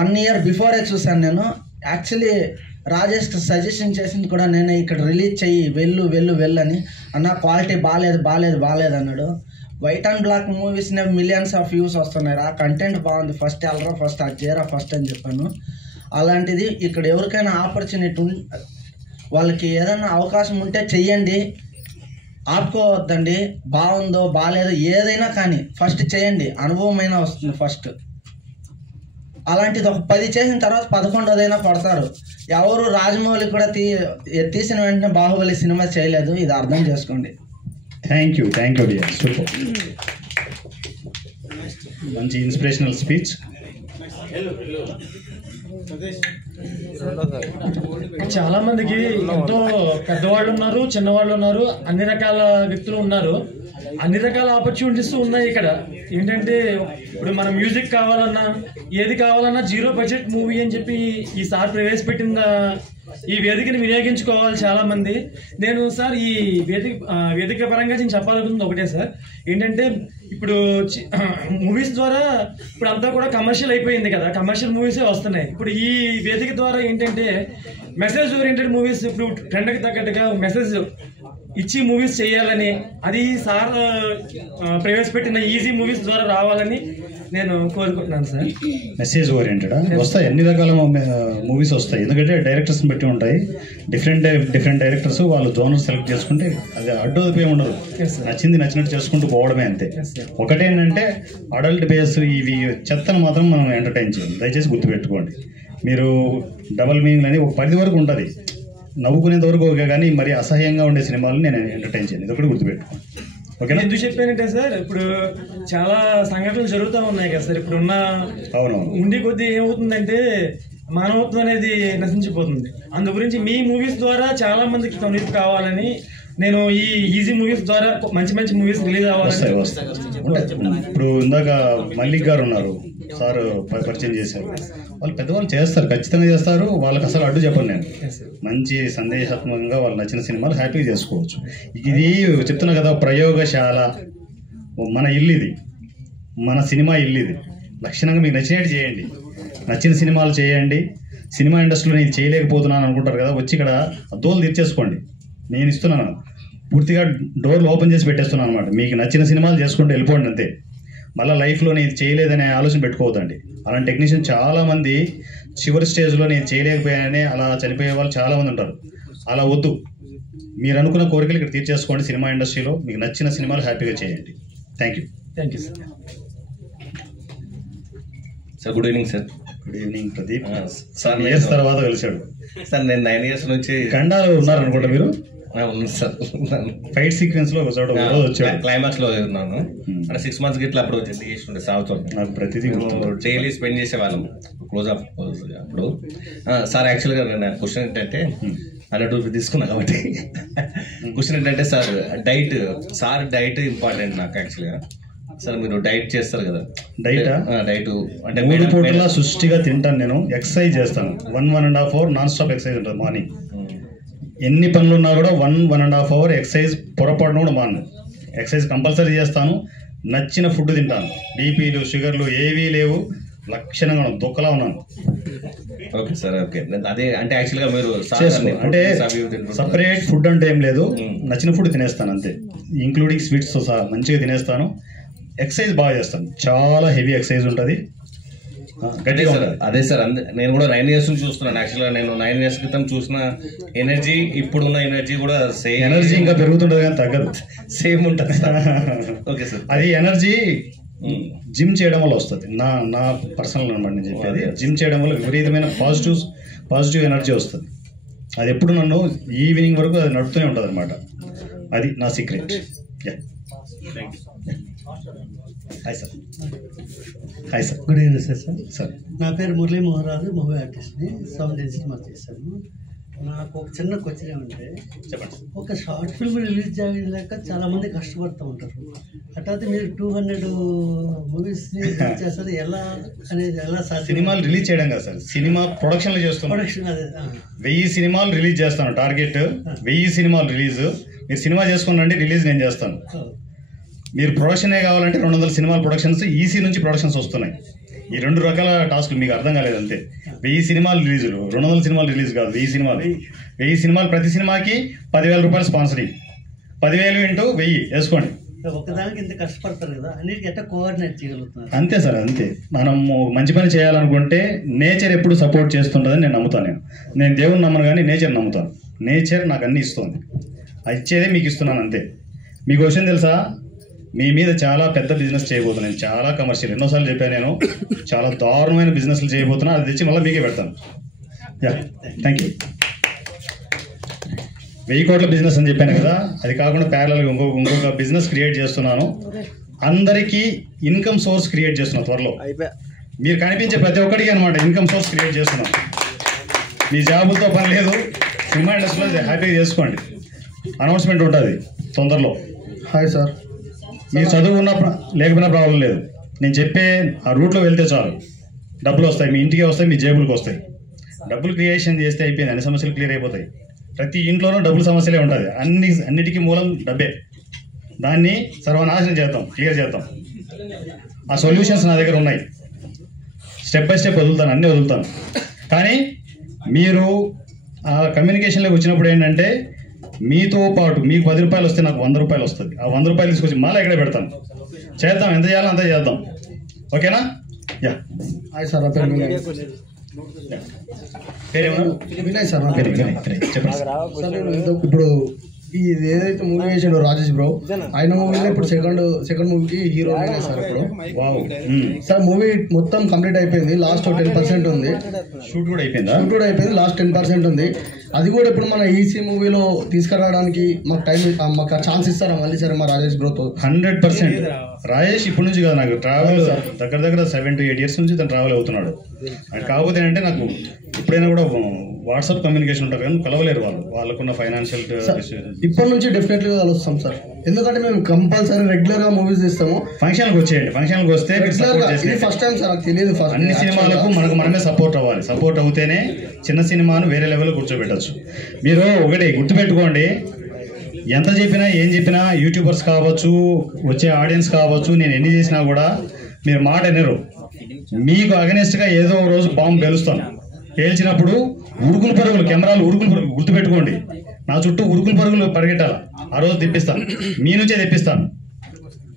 1 year బిఫోరే చూశాను. నేను యాక్చువల్లీ రాజేష్కి సజెషన్ చేసింది కూడా నేనే, ఇక్కడ రిలీజ్ చెయ్యి వెళ్ళు అని. అన్న క్వాలిటీ బాగాలేదు అన్నాడు. వైట్ అండ్ బ్లాక్ మూవీస్నే మిలియన్స్ ఆఫ్ వ్యూస్ వస్తున్నాయి, ఆ కంటెంట్ బాగుంది, ఫస్ట్ వెళ్ళరా ఫస్ట్ అది చేయరా ఫస్ట్ అని చెప్పాను. అలాంటిది ఇక్కడ ఎవరికైనా ఆపర్చునిటీ వాళ్ళకి ఏదైనా అవకాశం ఉంటే చెయ్యండి, ఆపుకోవద్దండి. బాగుందో బాగాలేదో ఏదైనా కానీ ఫస్ట్ చేయండి, అనుభవమైనా వస్తుంది ఫస్ట్. అలాంటిది ఒక 10 చేసిన తర్వాత 11వదైనా కొడతారు. ఎవరు రాజమౌళి కూడా తీసిన వెంటనే బాహుబలి సినిమా చేయలేదు, ఇది అర్థం చేసుకోండి. థ్యాంక్ యూ డియర్, సూపర్, మంచి ఇన్స్పిరేషనల్ స్పీచ్. చాలా మందికి ఎంతో పెద్దవాళ్ళు ఉన్నారు, చిన్నవాళ్ళు ఉన్నారు, అన్ని రకాల వ్యక్తులు ఉన్నారు, అన్ని రకాల ఆపర్చునిటీస్ ఉన్నాయి ఇక్కడ. ఏంటంటే ఇప్పుడు మన మ్యూజిక్ కావాలన్నా ఏది కావాలన్నా 0 బడ్జెట్ మూవీ అని చెప్పి ఈసారి ప్రవేశపెట్టిన ఈ వేదికని వినియోగించుకోవాలి చాలా మంది. నేను సార్ ఈ వేదిక పరంగా నేను చెప్పాలనుకుంది ఒకటే సార్, ఏంటంటే ఇప్పుడు మూవీస్ ద్వారా ఇప్పుడు అంతా కూడా కమర్షియల్ అయిపోయింది కదా, కమర్షియల్ మూవీసే వస్తున్నాయి. ఇప్పుడు ఈ వేదిక ద్వారా ఏంటంటే మెసేజ్ ఓరియంటెడ్ మూవీస్, ఇప్పుడు ట్రెండ్కి తగ్గట్టుగా మెసేజ్ ఇచ్చి మూవీస్ చేయాలని, అది సార్ ప్రవేశపెట్టిన ఈజీ మూవీస్ ద్వారా రావాలని నేను కోరుకుంటున్నాను సార్. మెసేజ్ ఓరియంటెడ్ వస్తాయి, అన్ని రకాల మూవీస్ వస్తాయి, ఎందుకంటే డైరెక్టర్స్ని బట్టి ఉంటాయి. డిఫరెంట్ డైరెక్టర్స్ వాళ్ళు జోనర్ సెలెక్ట్ చేసుకుంటే అది అడ్డోదిపే ఉండదు, నచ్చినట్టు చేసుకుంటూ పోవడమే అంతే. ఒకటేంటంటే అడల్ట్ బేస్ ఇవి చెత్తను మాత్రం మనం ఎంటర్టైన్ చేయాలి, దయచేసి గుర్తుపెట్టుకోండి. మీరు డబల్ మీనింగ్ అని ఒక 10 వరకు ఉంటుంది, నవ్వుకునేంత వరకు ఓకే, కానీ మరి అసహ్యంగా ఉండే సినిమాలను నేను ఎంటర్టైన్ చేయను, ఇది ఒకటి గుర్తుపెట్టుకోండి. ఓకేనా? ఎందుకు చెప్పానంటే సార్, ఇప్పుడు చాలా సంఘటనలు జరుగుతూ ఉన్నాయి కదా సార్, ఇప్పుడున్న ఉండి కొద్దీ ఏమవుతుందంటే మానవత్వం అనేది నశించిపోతుంది. అందు గురించి మీ మూవీస్ ద్వారా చాలా మందికి కనువిప్పు కావాలని నేను ఈ ఈజీ మూవీస్ ద్వారా మంచి మూవీస్ రిలీజ్ అవ్వాలి. ఇప్పుడు ఇందాక మల్లిక్ గారు ఉన్నారు, సార్ పరిచయం చేశారు, వాళ్ళు పెద్దవాళ్ళు చేస్తారు, ఖచ్చితంగా చేస్తారు, వాళ్ళకి అసలు అడ్డు చెప్పను నేను. మంచి సందేశాత్మకంగా వాళ్ళు నచ్చిన సినిమాలు హ్యాపీగా చేసుకోవచ్చు. ఇది చెప్తున్నా కదా, ప్రయోగశాల, మన ఇల్లు ఇది, మన సినిమా ఇల్లు ఇది. లక్షణంగా మీకు నచ్చినట్టు చేయండి, నచ్చిన సినిమాలు చేయండి. సినిమా ఇండస్ట్రీలో నేను చేయలేకపోతున్నాను అనుకుంటారు కదా, వచ్చి ఇక్కడ అద్దోలు తెచ్చేసుకోండి, నేను ఇస్తున్నాను, పూర్తిగా డోర్లు ఓపెన్ చేసి పెట్టేస్తున్నాను అనమాట. మీకు నచ్చిన సినిమాలు చేసుకుంటూ వెళ్ళిపోండి అంతే. మళ్ళీ లైఫ్లో నేను చేయలేదనే ఆలోచన పెట్టుకోవద్దండి. అలాంటి టెక్నీషియన్ చాలామంది చివరి స్టేజ్లో నేను చేయలేకపోయానని అలా చనిపోయే వాళ్ళు చాలామంది ఉంటారు. అలా వద్దు, మీరు అనుకున్న కోరికలు ఇక్కడ తీర్చేసుకోండి. సినిమా ఇండస్ట్రీలో మీకు నచ్చిన సినిమాలు హ్యాపీగా చేయండి. Thank you sir. Good evening sir. Good evening Pradeep sir. Years తర్వాత కలిసాడు సార్. నేను 9 years నుంచి గండాలు ఉన్నారనుకుంటా మీరు. ఉంది సార్. ఫైట్ సీక్వెన్స్ లో వచ్చాడు, క్లైమాక్స్ లో ఉన్నాను. అంటే 6 months గిట్లా అప్పుడు చేస్తుండే సాగుతుంది. నాకు ప్రతిదీ డైలీ స్పెండ్ చేసేవాళ్ళం క్లోజ్ అప్ అప్పుడు. సార్ యాక్చువల్గా నా క్వశ్చన్ ఏంటంటే, ₹100 తీసుకున్నా కాబట్టి క్వశ్చన్ ఏంటంటే సార్ డైట్ ఇంపార్టెంట్ నాకు యాక్చువల్గా. సార్ మీరు డైట్ చేస్తారు కదా, డైట్ అంటే 3 పూటలా సుష్టిగా తింటాను. నేను ఎక్సర్సైజ్ చేస్తాను 1.5 అవర్ నాన్ స్టాప్ ఎక్సర్సైజ్ ఉంటుంది మార్నింగ్. ఎన్ని పనులు ఉన్నా కూడా 1.5 అవర్ ఎక్సర్సైజ్ పొరపాటున కూడా మాను. ఎక్సర్సైజ్ కంపల్సరీ చేస్తాను. నచ్చిన ఫుడ్ తింటాను. బీపీలు షుగర్లు ఏవీ లేవు. లక్షణంగా దుఃఖలా ఉన్నాను. Okay sir, okay. అదే అంటే యాక్చువల్గా మీరు అంటే సపరేట్ ఫుడ్ అంటే ఏం లేదు, నచ్చిన ఫుడ్ తినేస్తాను అంతే, ఇంక్లూడింగ్ స్వీట్స్తో సహా మంచిగా తినేస్తాను. ఎక్సర్సైజ్ బాగా చేస్తాను. చాలా హెవీ ఎక్సర్సైజ్ ఉంటుంది. అదే సార్, నేను కూడా 9 years నుంచి చూస్తున్నాను. యాక్చువల్గా నేను 9 years క్రితం చూసిన ఎనర్జీ ఇప్పుడున్న ఎనర్జీ కూడా సేమ్. ఎనర్జీ ఇంకా పెరుగుతుంటుంది కానీ తగ్గదు, సేమ్ ఉంటుంది సార్. ఓకే సార్, అది ఎనర్జీ జిమ్ చేయడం వల్ల వస్తుంది. నా పర్సనల్ అనమాట నేను చెప్పేది. జిమ్ చేయడం వల్ల విపరీతమైన పాజిటివ్ ఎనర్జీ వస్తుంది. అది ఎప్పుడు నన్ను ఈవినింగ్ వరకు అది నడుపుతూనే ఉంటుంది అనమాట. అది నా secret. Hi sir. Hi sir. Good evening sir. Sir నా పేరు మురళీ మోహన్ రాజు, మూవీ ఆర్టిస్ట్ని. సౌండ్ సినిమా చేశాను. నాకు ఒక చిన్న క్వశ్చన్ ఏమంటే, చెప్పండి. ఒక షార్ట్ ఫిల్మ్ రిలీజ్ చేయలేక చాలా మంది కష్టపడుతూ ఉంటారు. అట్లయితే మీరు 200 మూవీస్ని రిలీజ్ చేస్తారు ఎలా అనేది ఎలా సార్? సినిమాలు రిలీజ్ చేయడం కదా సార్, సినిమా ప్రొడక్షన్లు చేస్తున్నాం. 1000 సినిమాలు రిలీజ్ చేస్తాను. టార్గెట్ 1000 సినిమాలు రిలీజ్. మీరు సినిమా చేసుకున్నాండి, రిలీజ్ నేను చేస్తాను. మీరు ప్రొడక్షనే కావాలంటే 200 సినిమాల ప్రొడక్షన్స్, ఈసీ నుంచి ప్రొడక్షన్స్ వస్తున్నాయి. ఈ 2 రకాల టాస్క్లు మీకు అర్థం కాలేదు అంతే. 1000 సినిమాలు రిలీజులు, 200 సినిమాలు రిలీజ్ కాదు, 1000 సినిమాలు. 1000 సినిమాలు, ప్రతి సినిమాకి 10,000 రూపాయలు స్పాన్సరింగ్. 10,000 × 1000 వేసుకోండి. ఒకదానికి ఇంత కష్టపడతారు కదా, అన్నిటికీ ఎట్లా కోఆర్డినేట్ చేయగలుగుతున్నారు? అంతే సార్, అంతే. మనం మంచి పని చేయాలనుకుంటే నేచర్ ఎప్పుడు సపోర్ట్ చేస్తుంటుందని నేను నమ్ముతాను. నేను దేవుని నమ్మను కానీ నేచర్ నమ్ముతాను. నేచర్ నాకు అన్ని ఇస్తుంది, అది ఇచ్చేదే మీకు ఇస్తున్నాను అంతే. మీకు విషయం తెలుసా, మీ మీద చాలా పెద్ద బిజినెస్ చేయబోతున్నాను. చాలా కమర్షియల్, ఎన్నోసార్లు చెప్పాను నేను. చాలా దారుణమైన బిజినెస్లు చేయబోతున్నా. అది తెచ్చి మళ్ళీ మీకే పెడతాను. Thank you. 1000 కోట్ల బిజినెస్ అని చెప్పాను కదా, అది కాకుండా ప్యారలల్గా ఇంకొక బిజినెస్ క్రియేట్ చేస్తున్నాను. అందరికీ ఇన్కమ్ సోర్స్ క్రియేట్ చేస్తున్నాను త్వరలో. మీరు కనిపించే ప్రతి ఒక్కరికి అనమాట ఇన్కమ్ సోర్స్ క్రియేట్ చేస్తున్నాను. మీ జాబులతో పని లేదు, సినిమా ఇండస్ట్రీలో హ్యాపీగా చేసుకోండి. అనౌన్స్మెంట్ ఉంటుంది తొందరలో. Hi sir. మీరు చదువు ఉన్న లేకపోయినా ప్రాబ్లం లేదు. నేను చెప్పే ఆ రూట్లో వెళ్తే చాలు, డబ్బులు వస్తాయి. మీ ఇంటికే వస్తాయి, మీ జేబులకు వస్తాయి. డబ్బులు క్రియేషన్ చేస్తే అయిపోయింది, అన్ని సమస్యలు క్లియర్ అయిపోతాయి. ప్రతి ఇంట్లోనూ డబ్బుల సమస్యలే ఉంటుంది. అన్నిటికీ మూలం డబ్బే. దాన్ని సర్వనాశనం చేద్దాం, క్లియర్ చేద్దాం. ఆ సొల్యూషన్స్ నా దగ్గర ఉన్నాయి. స్టెప్ బై స్టెప్ వదులుతాను, అన్నీ వదులుతాను. కానీ మీరు ఆ కమ్యూనికేషన్లోకి వచ్చినప్పుడు ఏంటంటే, మీతో పాటు మీకు 10 రూపాయలు వస్తే నాకు 100 రూపాయలు వస్తుంది. ఆ 100 రూపాయలు తీసుకొచ్చి మళ్ళీ ఎక్కడే పెడతాను. చేద్దాం, ఎంత చేయాలో అంతా చేద్దాం. ఓకేనా? యా. హాయ్ సార్, నా పేరు వినయ్. వినయ్ సార్, నా పేరు వినయ్. చెప్పండి సార్. నేను ఇప్పుడు ఇది ఏదైతే మూవీ చేసాడో రాజేష్ బ్రో, ఆయన మూవీలో ఇప్పుడు సెకండ్ మూవీకి హీరో సార్. ఇప్పుడు సార్ మూవీ మొత్తం కంప్లీట్ అయిపోయింది. లాస్ట్ 10% ఉంది. షూట్ కూడా అయిపోయింది. లాస్ట్ 10% ఉంది. అది కూడా ఇప్పుడు మన ఈసీ మూవీలో తీసుకురావడానికి మాకు ఛాన్స్ ఇస్తారా మళ్ళీ సరే మా రాజేష్ బ్రోతో? 100%. రాజేష్ ఇప్పటి నుంచి కదా, నాకు ట్రావెల్ దగ్గర 7 to 8 years నుంచి తను ట్రావెల్ అవుతున్నాడు. అది కాకపోతే ఏంటంటే, నాకు ఎప్పుడైనా కూడా వాట్సాప్ కమ్యూనికేషన్ ఉంటారు కానీ కలవలేరు వాళ్ళకున్న ఫైనాన్షియల్. ఇప్పటి నుంచి డెఫినెట్గా కలుస్తాం సార్, ఎందుకంటే మేము కంపల్సరీ రెగ్యులర్ గా మూవీస్ తీస్తాము. ఫంక్షన్కి వచ్చేయండి, ఫంక్షన్కి వస్తే ఫస్ట్ టైం సార్, నాకు తెలియదు. అన్ని సినిమాలకు మనమే సపోర్ట్ అవ్వాలి. సపోర్ట్ అవుతేనే చిన్న సినిమాను వేరే లెవెల్లో కూర్చోబెట్టచ్చు. మీరు ఒకటి గుర్తుపెట్టుకోండి, ఎంత చెప్పినా ఏం చెప్పినా యూట్యూబర్స్ కావచ్చు, వచ్చే ఆడియన్స్ కావచ్చు, నేను ఎన్ని చేసినా కూడా మీరు మాట వినరు. మీకు అగనెస్ట్గా ఏదో ఒక రోజు బాంబు పేలుస్తాను. పేల్చినప్పుడు ఉరుకులు పరుగులు, కెమెరాలు ఉరుకులు పరుగులు. గుర్తుపెట్టుకోండి, నా చుట్టూ ఉరుకులు పరుగులు పరిగెట్టాలి. ఆ రోజు తెప్పిస్తాను, మీ నుంచే తెప్పిస్తాను.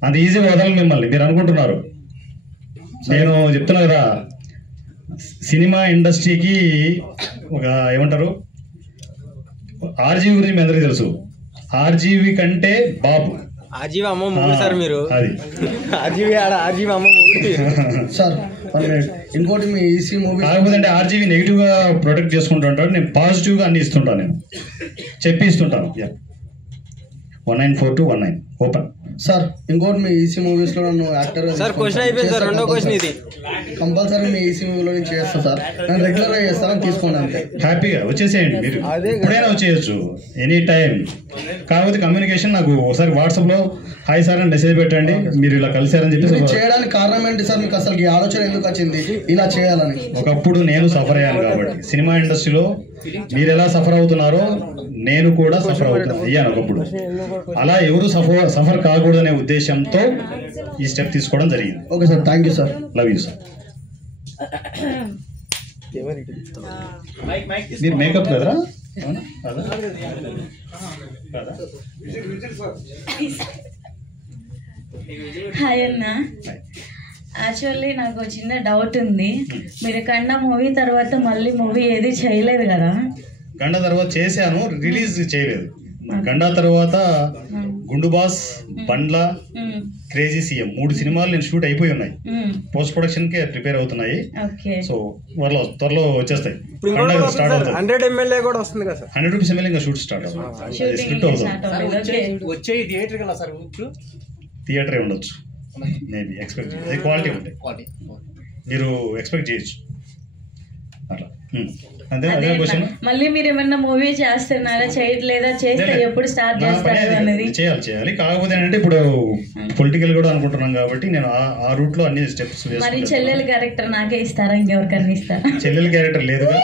అంత ఈజీగా వదలను మిమ్మల్ని. మీరు అనుకుంటున్నారు, నేను చెప్తున్నా కదా, సినిమా ఇండస్ట్రీకి ఒక ఏమంటారు, ఆర్జీవి గురించి మీ అందరికీ తెలుసు. ఆర్జీవి కంటే బాబు. ఆర్జీవి అమ్మ మూడు సార్ మీరు. అది ఆర్జీవి అమ్మ మూడు సార్. ఇంకోటి మీ ఈసీ మూవీ కాకపోతే అంటే ఆర్జీవి నెగిటివ్ గా ప్రొటెక్ట్ చేసుకుంటూ ఉంటాడు. నేను పాజిటివ్ గా అన్ని ఇస్తుంటాను, నేను చెప్పి ఇస్తుంటాను. 194219 ఓపెన్. సార్ ఇంకోటి మీ ఈసీ మూవీస్ లో నన్ను యాక్టర్ సార్ క్వశ్చన్ అయిపోయింది సార్, రెండో క్వశ్చన్ ఇది. కంపల్సరీ మీ ఈసీ మూవీలో నేను చేస్తాను సార్, నేను రెగ్యులర్ గా చేస్తాను, తీసుకోండి అంతే. హ్యాపీగా వచ్చేసేయండి, మీరు ఎప్పుడైనా వచ్చేయచ్చు, ఎనీ టైం. కాకపోతే కమ్యూనికేషన్ నాకు ఒకసారి వాట్సాప్ లో హాయ్ సార్ అని మెసేజ్ పెట్టండి, మీరు ఇలా కలిసారని చెప్పి. ఇది చేయడానికి కారణం ఏంటి సార్, మీకు అసలు ఈ ఆలోచన ఎందుకు వచ్చింది ఇలా చేయాలని? ఒకప్పుడు నేను సఫర్ అయ్యాను కాబట్టి సినిమా ఇండస్ట్రీలో మీరు ఎలా సఫర్ అవుతున్నారో నేను కూడా సఫర్ అయ్యాను ఒకప్పుడు. అలా ఎవరు సఫర్ కాకూడదనే ఉద్దేశంతో ఈ స్టెప్ తీసుకోవడం జరిగింది. Okay sir, thank you sir, love you sir. మీరు మేకప్ కదరా? హాయ్ అన్న, యాక్చువల్లీ నాకు చిన్న డౌట్ ఉంది. మీరు కన్న మూవీ తర్వాత మళ్ళీ మూవీ ఏది చేయలేదు కదా? గండ తర్వాత చేశాను, రిలీజ్ చేయలేదు. గండా తర్వాత గుండు బాస్, బండ్ల, క్రేజీ సీఎం 3 సినిమాలు నేను షూట్ అయిపోయి ఉన్నాయి. పోస్ట్ ప్రొడక్షన్ కి ప్రిపేర్ అవుతున్నాయి. సో త్వరలో వచ్చేస్తాయి. 100 MLA కూడా వస్తుంది కదా సార్? 100 రూపీస్ MLA ఇంకా షూట్ స్టార్ట్ అవుతుంది. స్క్రిప్ట్ అవుతుంది. వచ్చే థియేటర్ కదా సార్? థియేటరే ఉండొచ్చు, మేబీ ఎక్స్పెక్ట్ చేయాలి. క్వాలిటీ ఉంటాయి, మీరు ఎక్స్పెక్ట్ చేయొచ్చు అట్లా. అంతే. అదే క్వశ్చన్. మళ్ళీ మీరు ఏమన్నా మూవీ చేస్తున్నారా, చేయట్లేదా, చేస్తే ఎప్పుడు స్టార్ట్ చేస్తారు అనేది? చేయాలి. కాకపోతే ఏంటంటే ఇప్పుడు పొలిటికల్ కూడా అనుకుంటున్నాం కాబట్టి నేను ఆ రూట్ లో అన్ని స్టెప్స్ మరి వేసుకుంటాను. చెల్లెల క్యారెక్టర్ నాకే ఇస్తారా, ఇంకెవరికన్నా ఇస్తారా? చెల్లెల క్యారెక్టర్ లేదుగా,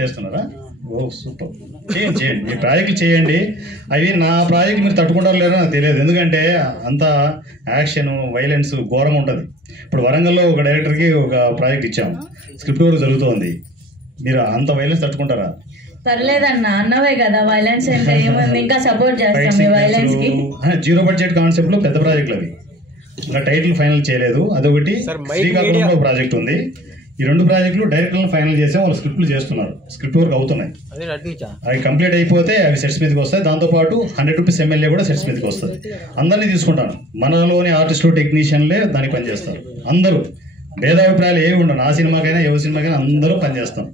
చేస్తున్నారా? ఓ సూపర్. చేయండి, మీ ప్రాజెక్టులు చేయండి. అవి నా ప్రాజెక్ట్ మీరు తట్టుకుంటారో లేదో నాకు తెలియదు, ఎందుకంటే అంత యాక్షన్ వైలెన్స్ ఘోరం ఉంటుంది. ఇప్పుడు వరంగల్లో ఒక డైరెక్టర్కి ఒక ప్రాజెక్ట్ ఇచ్చాము, స్క్రిప్ట్ వర్క్ జరుగుతోంది. మీరు అంత వైలెన్స్ తట్టుకుంటారా? పర్లేదన్న, అన్నవే కదా వైలెన్స్ అంటే ఏముంది, ఇంకా సపోర్ట్ చేస్తాం మీ వైలెన్స్ కి. 0 బడ్జెట్ కాన్సెప్ట్ లో పెద్ద ప్రాజెక్టులు అవి, ఇంకా టైటిల్ ఫైనల్ చేయలేదు. అదొకటి శ్రీకాకుళంలో ప్రాజెక్ట్ ఉంది. ఈ 2 ప్రాజెక్టులు డైరెక్టర్లు ఫైనల్ చేసాం, వాళ్ళు స్క్రిప్ట్లు చేస్తున్నారు, స్క్రిప్ట్ వర్క్ అవుతున్నాయి. అవి కంప్లీట్ అయిపోతే అవి సెట్స్ మీదకి వస్తాయి. దాంతోపాటు 100 రూపీస్ MLA కూడా సెట్స్ మీదకి వస్తుంది. అందరినీ తీసుకుంటాను, మనలోని ఆర్టిస్టులు, టెక్నీషియన్లే దానికి పనిచేస్తారు. అందరూ భేదాభిప్రాయాలు ఏవి ఉండవు, నా సినిమాకైనా ఎవరి సినిమాకైనా అందరూ పనిచేస్తాం.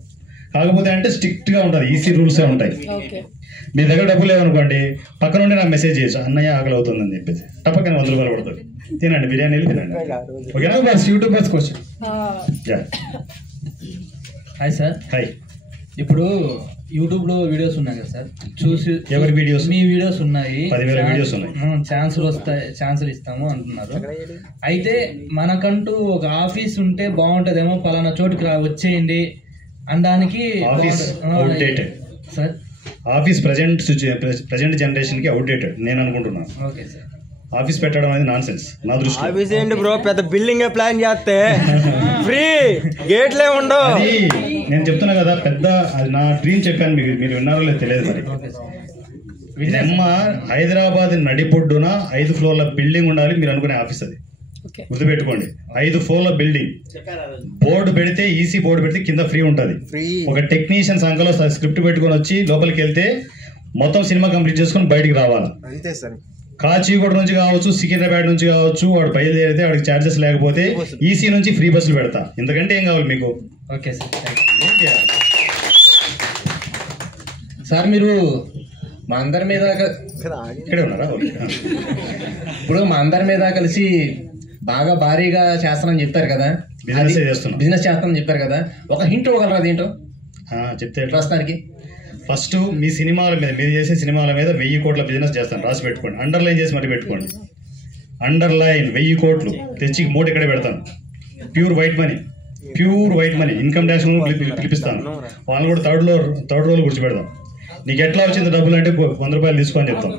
కాకపోతే అంటే స్ట్రిక్ట్గా ఉంటుంది, ఈసీ రూల్సే ఉంటాయి. మీ దగ్గర డబ్బులు లేవనుకోండి, పక్క నుండి నాకు మెసేజ్ చేయొచ్చు, అన్నయ్య ఆకలి అవుతుందని చెప్పేసి టపక్కన 100 రూపాయలు పడుతుంది, తినండి, బిర్యానీ వెళ్ళి తినండి. ఓకేనా? YouTubers question. Hi sir. Hi. ఇప్పుడు యూట్యూబ్ లో వీడియోస్ ఉన్నాయి కదా సార్, చూసి ఎవరి వీడియోస్? మీ వీడియోస్ ఉన్నాయి, 10,000 వీడియోస్ ఉన్నాయి. ఛాన్సులు వస్తాయి, ఛాన్సులు ఇస్తాము అంటున్నారు. అయితే మనకంటూ ఒక ఆఫీస్ ఉంటే బాగుంటదేమో, పలానా చోటుకి వచ్చేయండి అనడానికి. సార్ ఆఫీస్ ప్రజెంట్ జనరేషన్ కి అవుట్డేటెడ్ నేను అనుకుంటున్నాను. Okay sir. ఆఫీస్ పెట్టడం అనేది నాన్ సెన్స్ నా దృష్టిలో. ఆఫీస్ ఏంటి బ్రో, పెద్ద బిల్డింగ్ ప్లాన్ చేస్తే ఫ్రీ గేట్లే ఉండవు. నేను చెప్తున్నా కదా, పెద్ద అది నా డ్రీమ్ చెప్పాను, మీరు విన్నారో లేదు తెలియదు. మరి ఇదమ్మ హైదరాబాద్ నడిపొడ్డున 5 ఫ్లోర్ల బిల్డింగ్ ఉండాలి మీరు అనుకునే ఆఫీస్ అది. గుర్తుపెట్టుకోండి, 5 ఫ్లోర్ల బిల్డింగ్. బోర్డు పెడితే, ఈసీ బోర్డు పెడితే కింద ఫ్రీ ఉంటుంది. ఒక టెక్నీషియన్ సంఖ్యలో స్క్రిప్ట్ పెట్టుకొని వచ్చి లోపలికి వెళ్తే మొత్తం సినిమా కంప్లీట్ చేసుకొని బయటికి రావాలి. అంతే సార్. కాచిగూడ నుంచి కావచ్చు, సికింద్రాబాద్ నుంచి కావచ్చు, వాడు బయలుదేరితే వాడికి ఛార్జెస్ లేకపోతే ఈసీ నుంచి ఫ్రీ బస్సులు పెడతా. ఇంతకంటే ఏం కావాలి మీకు? Okay sir. సార్ మీరు మా అందరి మీద ఇక్కడే ఉన్నారా? ఇప్పుడు మా అందరి మీద కలిసి బాగా భారీగా చేస్తానని చెప్పారు కదా, బిజినెస్ చేస్తానని చెప్పారు కదా, ఒక హింట్ ఇవ్వగలరా అదేంటో చెప్తే? ప్రస్తుతానికి ఫస్ట్ మీ సినిమాల మీద, మీరు చేసే సినిమాల మీద 1000 కోట్ల బిజినెస్ చేస్తాను, రాసి పెట్టుకోండి, అండర్లైన్ చేసి మరి పెట్టుకోండి. అండర్లైన్ 1000 కోట్లు తెచ్చి మూట ఇక్కడే పెడతాను. Pure white money income tax పిలిపిస్తాను. వాళ్ళని కూడా థర్డ్ రోల్ కూర్చోబెడదాం. నీకు ఎట్లా వచ్చింది డబ్బులు అంటే 100 రూపాయలు తీసుకో అని చెప్తాం.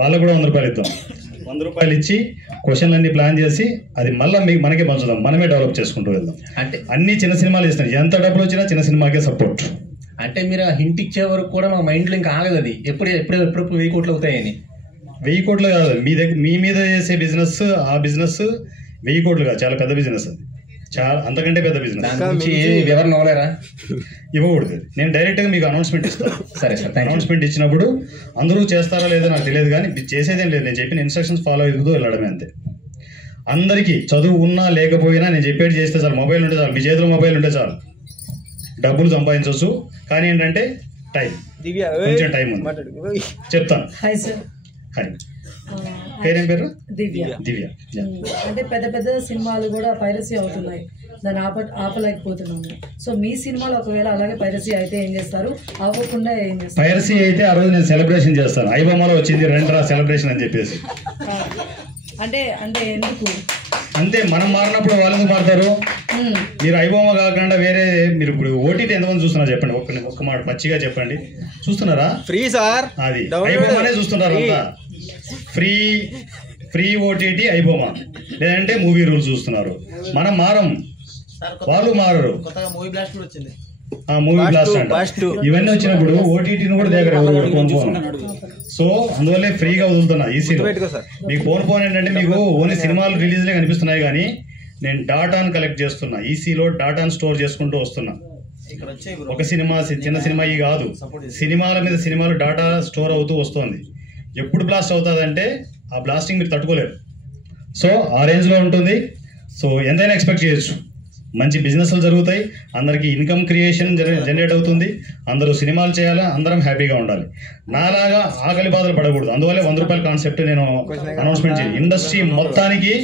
వాళ్ళకు కూడా 100 రూపాయలు ఇద్దాం. 100 రూపాయలు ఇచ్చి క్వశ్చన్లు అన్ని ప్లాన్ చేసి అది మళ్ళీ మనకే పంచుదాం, మనమే డెవలప్ చేసుకుంటూ వెళ్దాం. అంటే అన్ని చిన్న సినిమాలు ఇస్తాను, ఎంత డబ్బులు వచ్చినా చిన్న సినిమాకే సపోర్ట్. అంటే మీరు హింట్ ఇచ్చే వరకు కూడా మా మైండ్లో ఇంకా ఆగదు అది, ఎప్పుడు 1000 కోట్లు అవుతాయని. 1000 కోట్లు కాదు, మీ మీద చేసే బిజినెస్, ఆ బిజినెస్ 1000 కోట్లు కాదు, చాలా పెద్ద బిజినెస్ అది, చాలా అంతకంటే పెద్ద బిజినెస్. వివరణ ఇవ్వలేరా? ఇవ్వకూడదు, నేను డైరెక్ట్గా మీకు అనౌన్స్మెంట్ ఇస్తాను. సరే సార్. అనౌన్స్మెంట్ ఇచ్చినప్పుడు అందరూ చేస్తారా లేదో నాకు తెలియదు, కానీ చేసేదేం లేదు, నేను చెప్పిన ఇన్స్ట్రక్షన్స్ ఫాలో అవుతూ వెళ్ళడమే అంతే. అందరికీ చదువు ఉన్నా లేకపోయినా నేను చెప్పేది చేస్తే చాలు, మొబైల్ ఉంటే చాలు, మీ చేతిలో మొబైల్ ఉంటే చాలు, డబ్బులు సంపాదించవచ్చు. కానీ ఏంటంటే టైం కొంచెం టైం ఉంది, చెప్తాను. Hi sir. హాయ్, పేరేం పేరు? దివ్య. దివ్య. అంటే పెద్ద పెద్ద సినిమాలు కూడా పైరసీ అవుతున్నాయి, దాన్ని ఆపలేకపోతున్నాము. సో మీ సినిమాలు ఒకవేళ అలాగే పైరసీ అయితే ఏం చేస్తారు, ఆపకుండా ఏం చేస్తారు? పైరసీ అయితే ఆ రోజు నేను సెలబ్రేషన్ చేస్తాను, ఐబొమ్మలో వచ్చింది రెండ్రా సెలబ్రేషన్ అని చెప్పేసి. అంటే అంటే ఎందుకు? అంతే, మనం మారినప్పుడు వాళ్ళు ఎందుకు మారుతారు? మీరు ఐబొమ్మ కాకుండా వేరే, మీరు ఇప్పుడు ఓటీటీ ఎంతమంది చూస్తున్నారు చెప్పండి, ఒక్క మాట పచ్చిగా చెప్పండి. చూస్తున్నారా? ఫ్రీ సార్, అది ఐబొమ్మనే చూస్తున్నారు అంతా. ఫ్రీ ఓటీటీ ఐబొమ్మ, లేదంటే మూవీ రూల్స్ చూస్తున్నారు. మనం మారం, వాళ్ళు మారరు. ఆ మూవీ బ్లాస్ట్ ఇవన్నీ వచ్చినప్పుడు ఓటీటీని కూడా దగ్గర సో అందువల్లే ఫ్రీగా వదులుతున్నా ఈసీలో. మీకు ఫోన్ ఏంటంటే మీకు ఓన్లీ సినిమాలు రిలీజ్లే కనిపిస్తున్నాయి, కానీ నేను డాటాను కలెక్ట్ చేస్తున్నా, ఈసీలో డాటాను స్టోర్ చేసుకుంటూ వస్తున్నా. ఒక సినిమా చిన్న సినిమా ఈ కాదు, సినిమాల మీద సినిమాలు డాటా స్టోర్ అవుతూ వస్తుంది. ఎప్పుడు బ్లాస్ట్ అవుతుంది అంటే ఆ బ్లాస్టింగ్ మీరు తట్టుకోలేరు. సో ఆ రేంజ్లో ఉంటుంది. సో ఎంతైనా ఎక్స్పెక్ట్ చేయొచ్చు. మంచి బిజినెస్లు జరుగుతాయి, అందరికీ ఇన్కమ్ క్రియేషన్ జనరేట్ అవుతుంది, అందరూ సినిమాలు చేయాలా, అందరం హ్యాపీగా ఉండాలి. నాలాగా ఆకలి బాధలు పడకూడదు. అందువల్లే 100 రూపాయల కాన్సెప్ట్ నేను అనౌన్స్మెంట్ చేయాలి. ఇండస్ట్రీ మొత్తానికి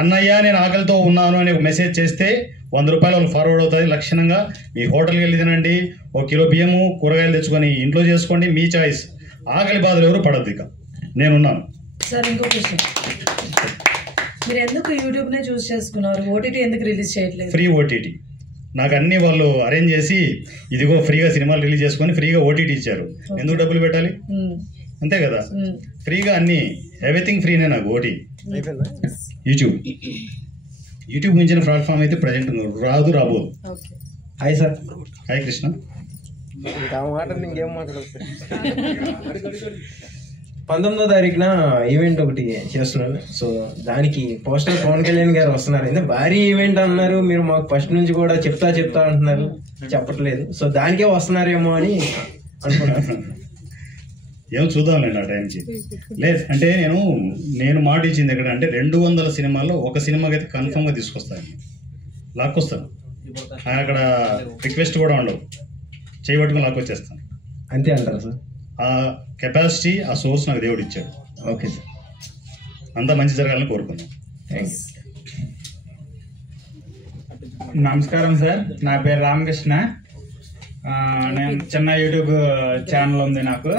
అన్నయ్య నేను ఆకలితో ఉన్నాను అని ఒక మెసేజ్ చేస్తే 100 రూపాయలు వాళ్ళు ఫార్వర్డ్ అవుతుంది. లక్షణంగా మీ హోటల్కి వెళ్ళి తినండి, 1 కిలో బియ్యము కూరగాయలు తెచ్చుకొని ఇంట్లో చేసుకోండి, మీ చాయిస్. ఆకలి బాధలు ఎవరు పడద్దు. ఇక నేనున్నాను. సార్ ఇంకో క్వశ్చన్, మీరు ఎందుకు యూట్యూబ్ నే చూస్ చేసుకున్నారు, ఓటీటీ ఎందుకు రిలీజ్ చేయట్లేదు? ఫ్రీ ఓటీటీ నాకు అన్ని వాళ్ళు అరేంజ్ చేసి ఇదిగో ఫ్రీగా సినిమాలు రిలీజ్ చేసుకొని ఫ్రీగా ఓటీటీ ఇచ్చారు. ఎందుకు డబ్బులు పెట్టాలి? అంతే కదా, ఫ్రీగా అన్ని ఎవ్రీథింగ్ ఫ్రీనే నాకు. ఓటీ యూట్యూబ్ మించిన ప్లాట్ఫామ్ అయితే ప్రజెంట్ రాబోదు. Hi sir. హాయ్ కృష్ణ. ఇంకేం మాట్లాడదు. 19వ తారీఖున ఈవెంట్ ఒకటి చేస్తున్నాను. సో దానికి పోస్టర్ పవన్ కళ్యాణ్ గారు వస్తున్నారు. అంటే భారీ ఈవెంట్ అన్నారు, మీరు మాకు ఫస్ట్ నుంచి కూడా చెప్తా అంటున్నారు, చెప్పట్లేదు. సో దానికే వస్తున్నారేమో అని అనుకున్నాను. ఏమో చూద్దాంలేండి ఆ టైంకి. లేదు అంటే నేను మాట ఇచ్చింది ఎక్కడ అంటే 200 సినిమాల్లో ఒక సినిమాకి అయితే కన్ఫర్మ్గా తీసుకొస్తాను, లాక్కొస్తాను. అక్కడ రిక్వెస్ట్ కూడా ఉండవు, చేయబట్టుకుని లాక్కొచ్చేస్తాను. అంతే అంటారు సార్. ఆ కెపాసిటీ, ఆ సోర్స్ నాకు దేవుడు ఇచ్చాడు. ఓకే సార్, అంతా మంచి జరగాలని కోరుకున్నాను. నమస్కారం సార్, నా పేరు రామకృష్ణ. నేను చిన్న యూట్యూబ్ ఛానల్ ఉంది నాకు.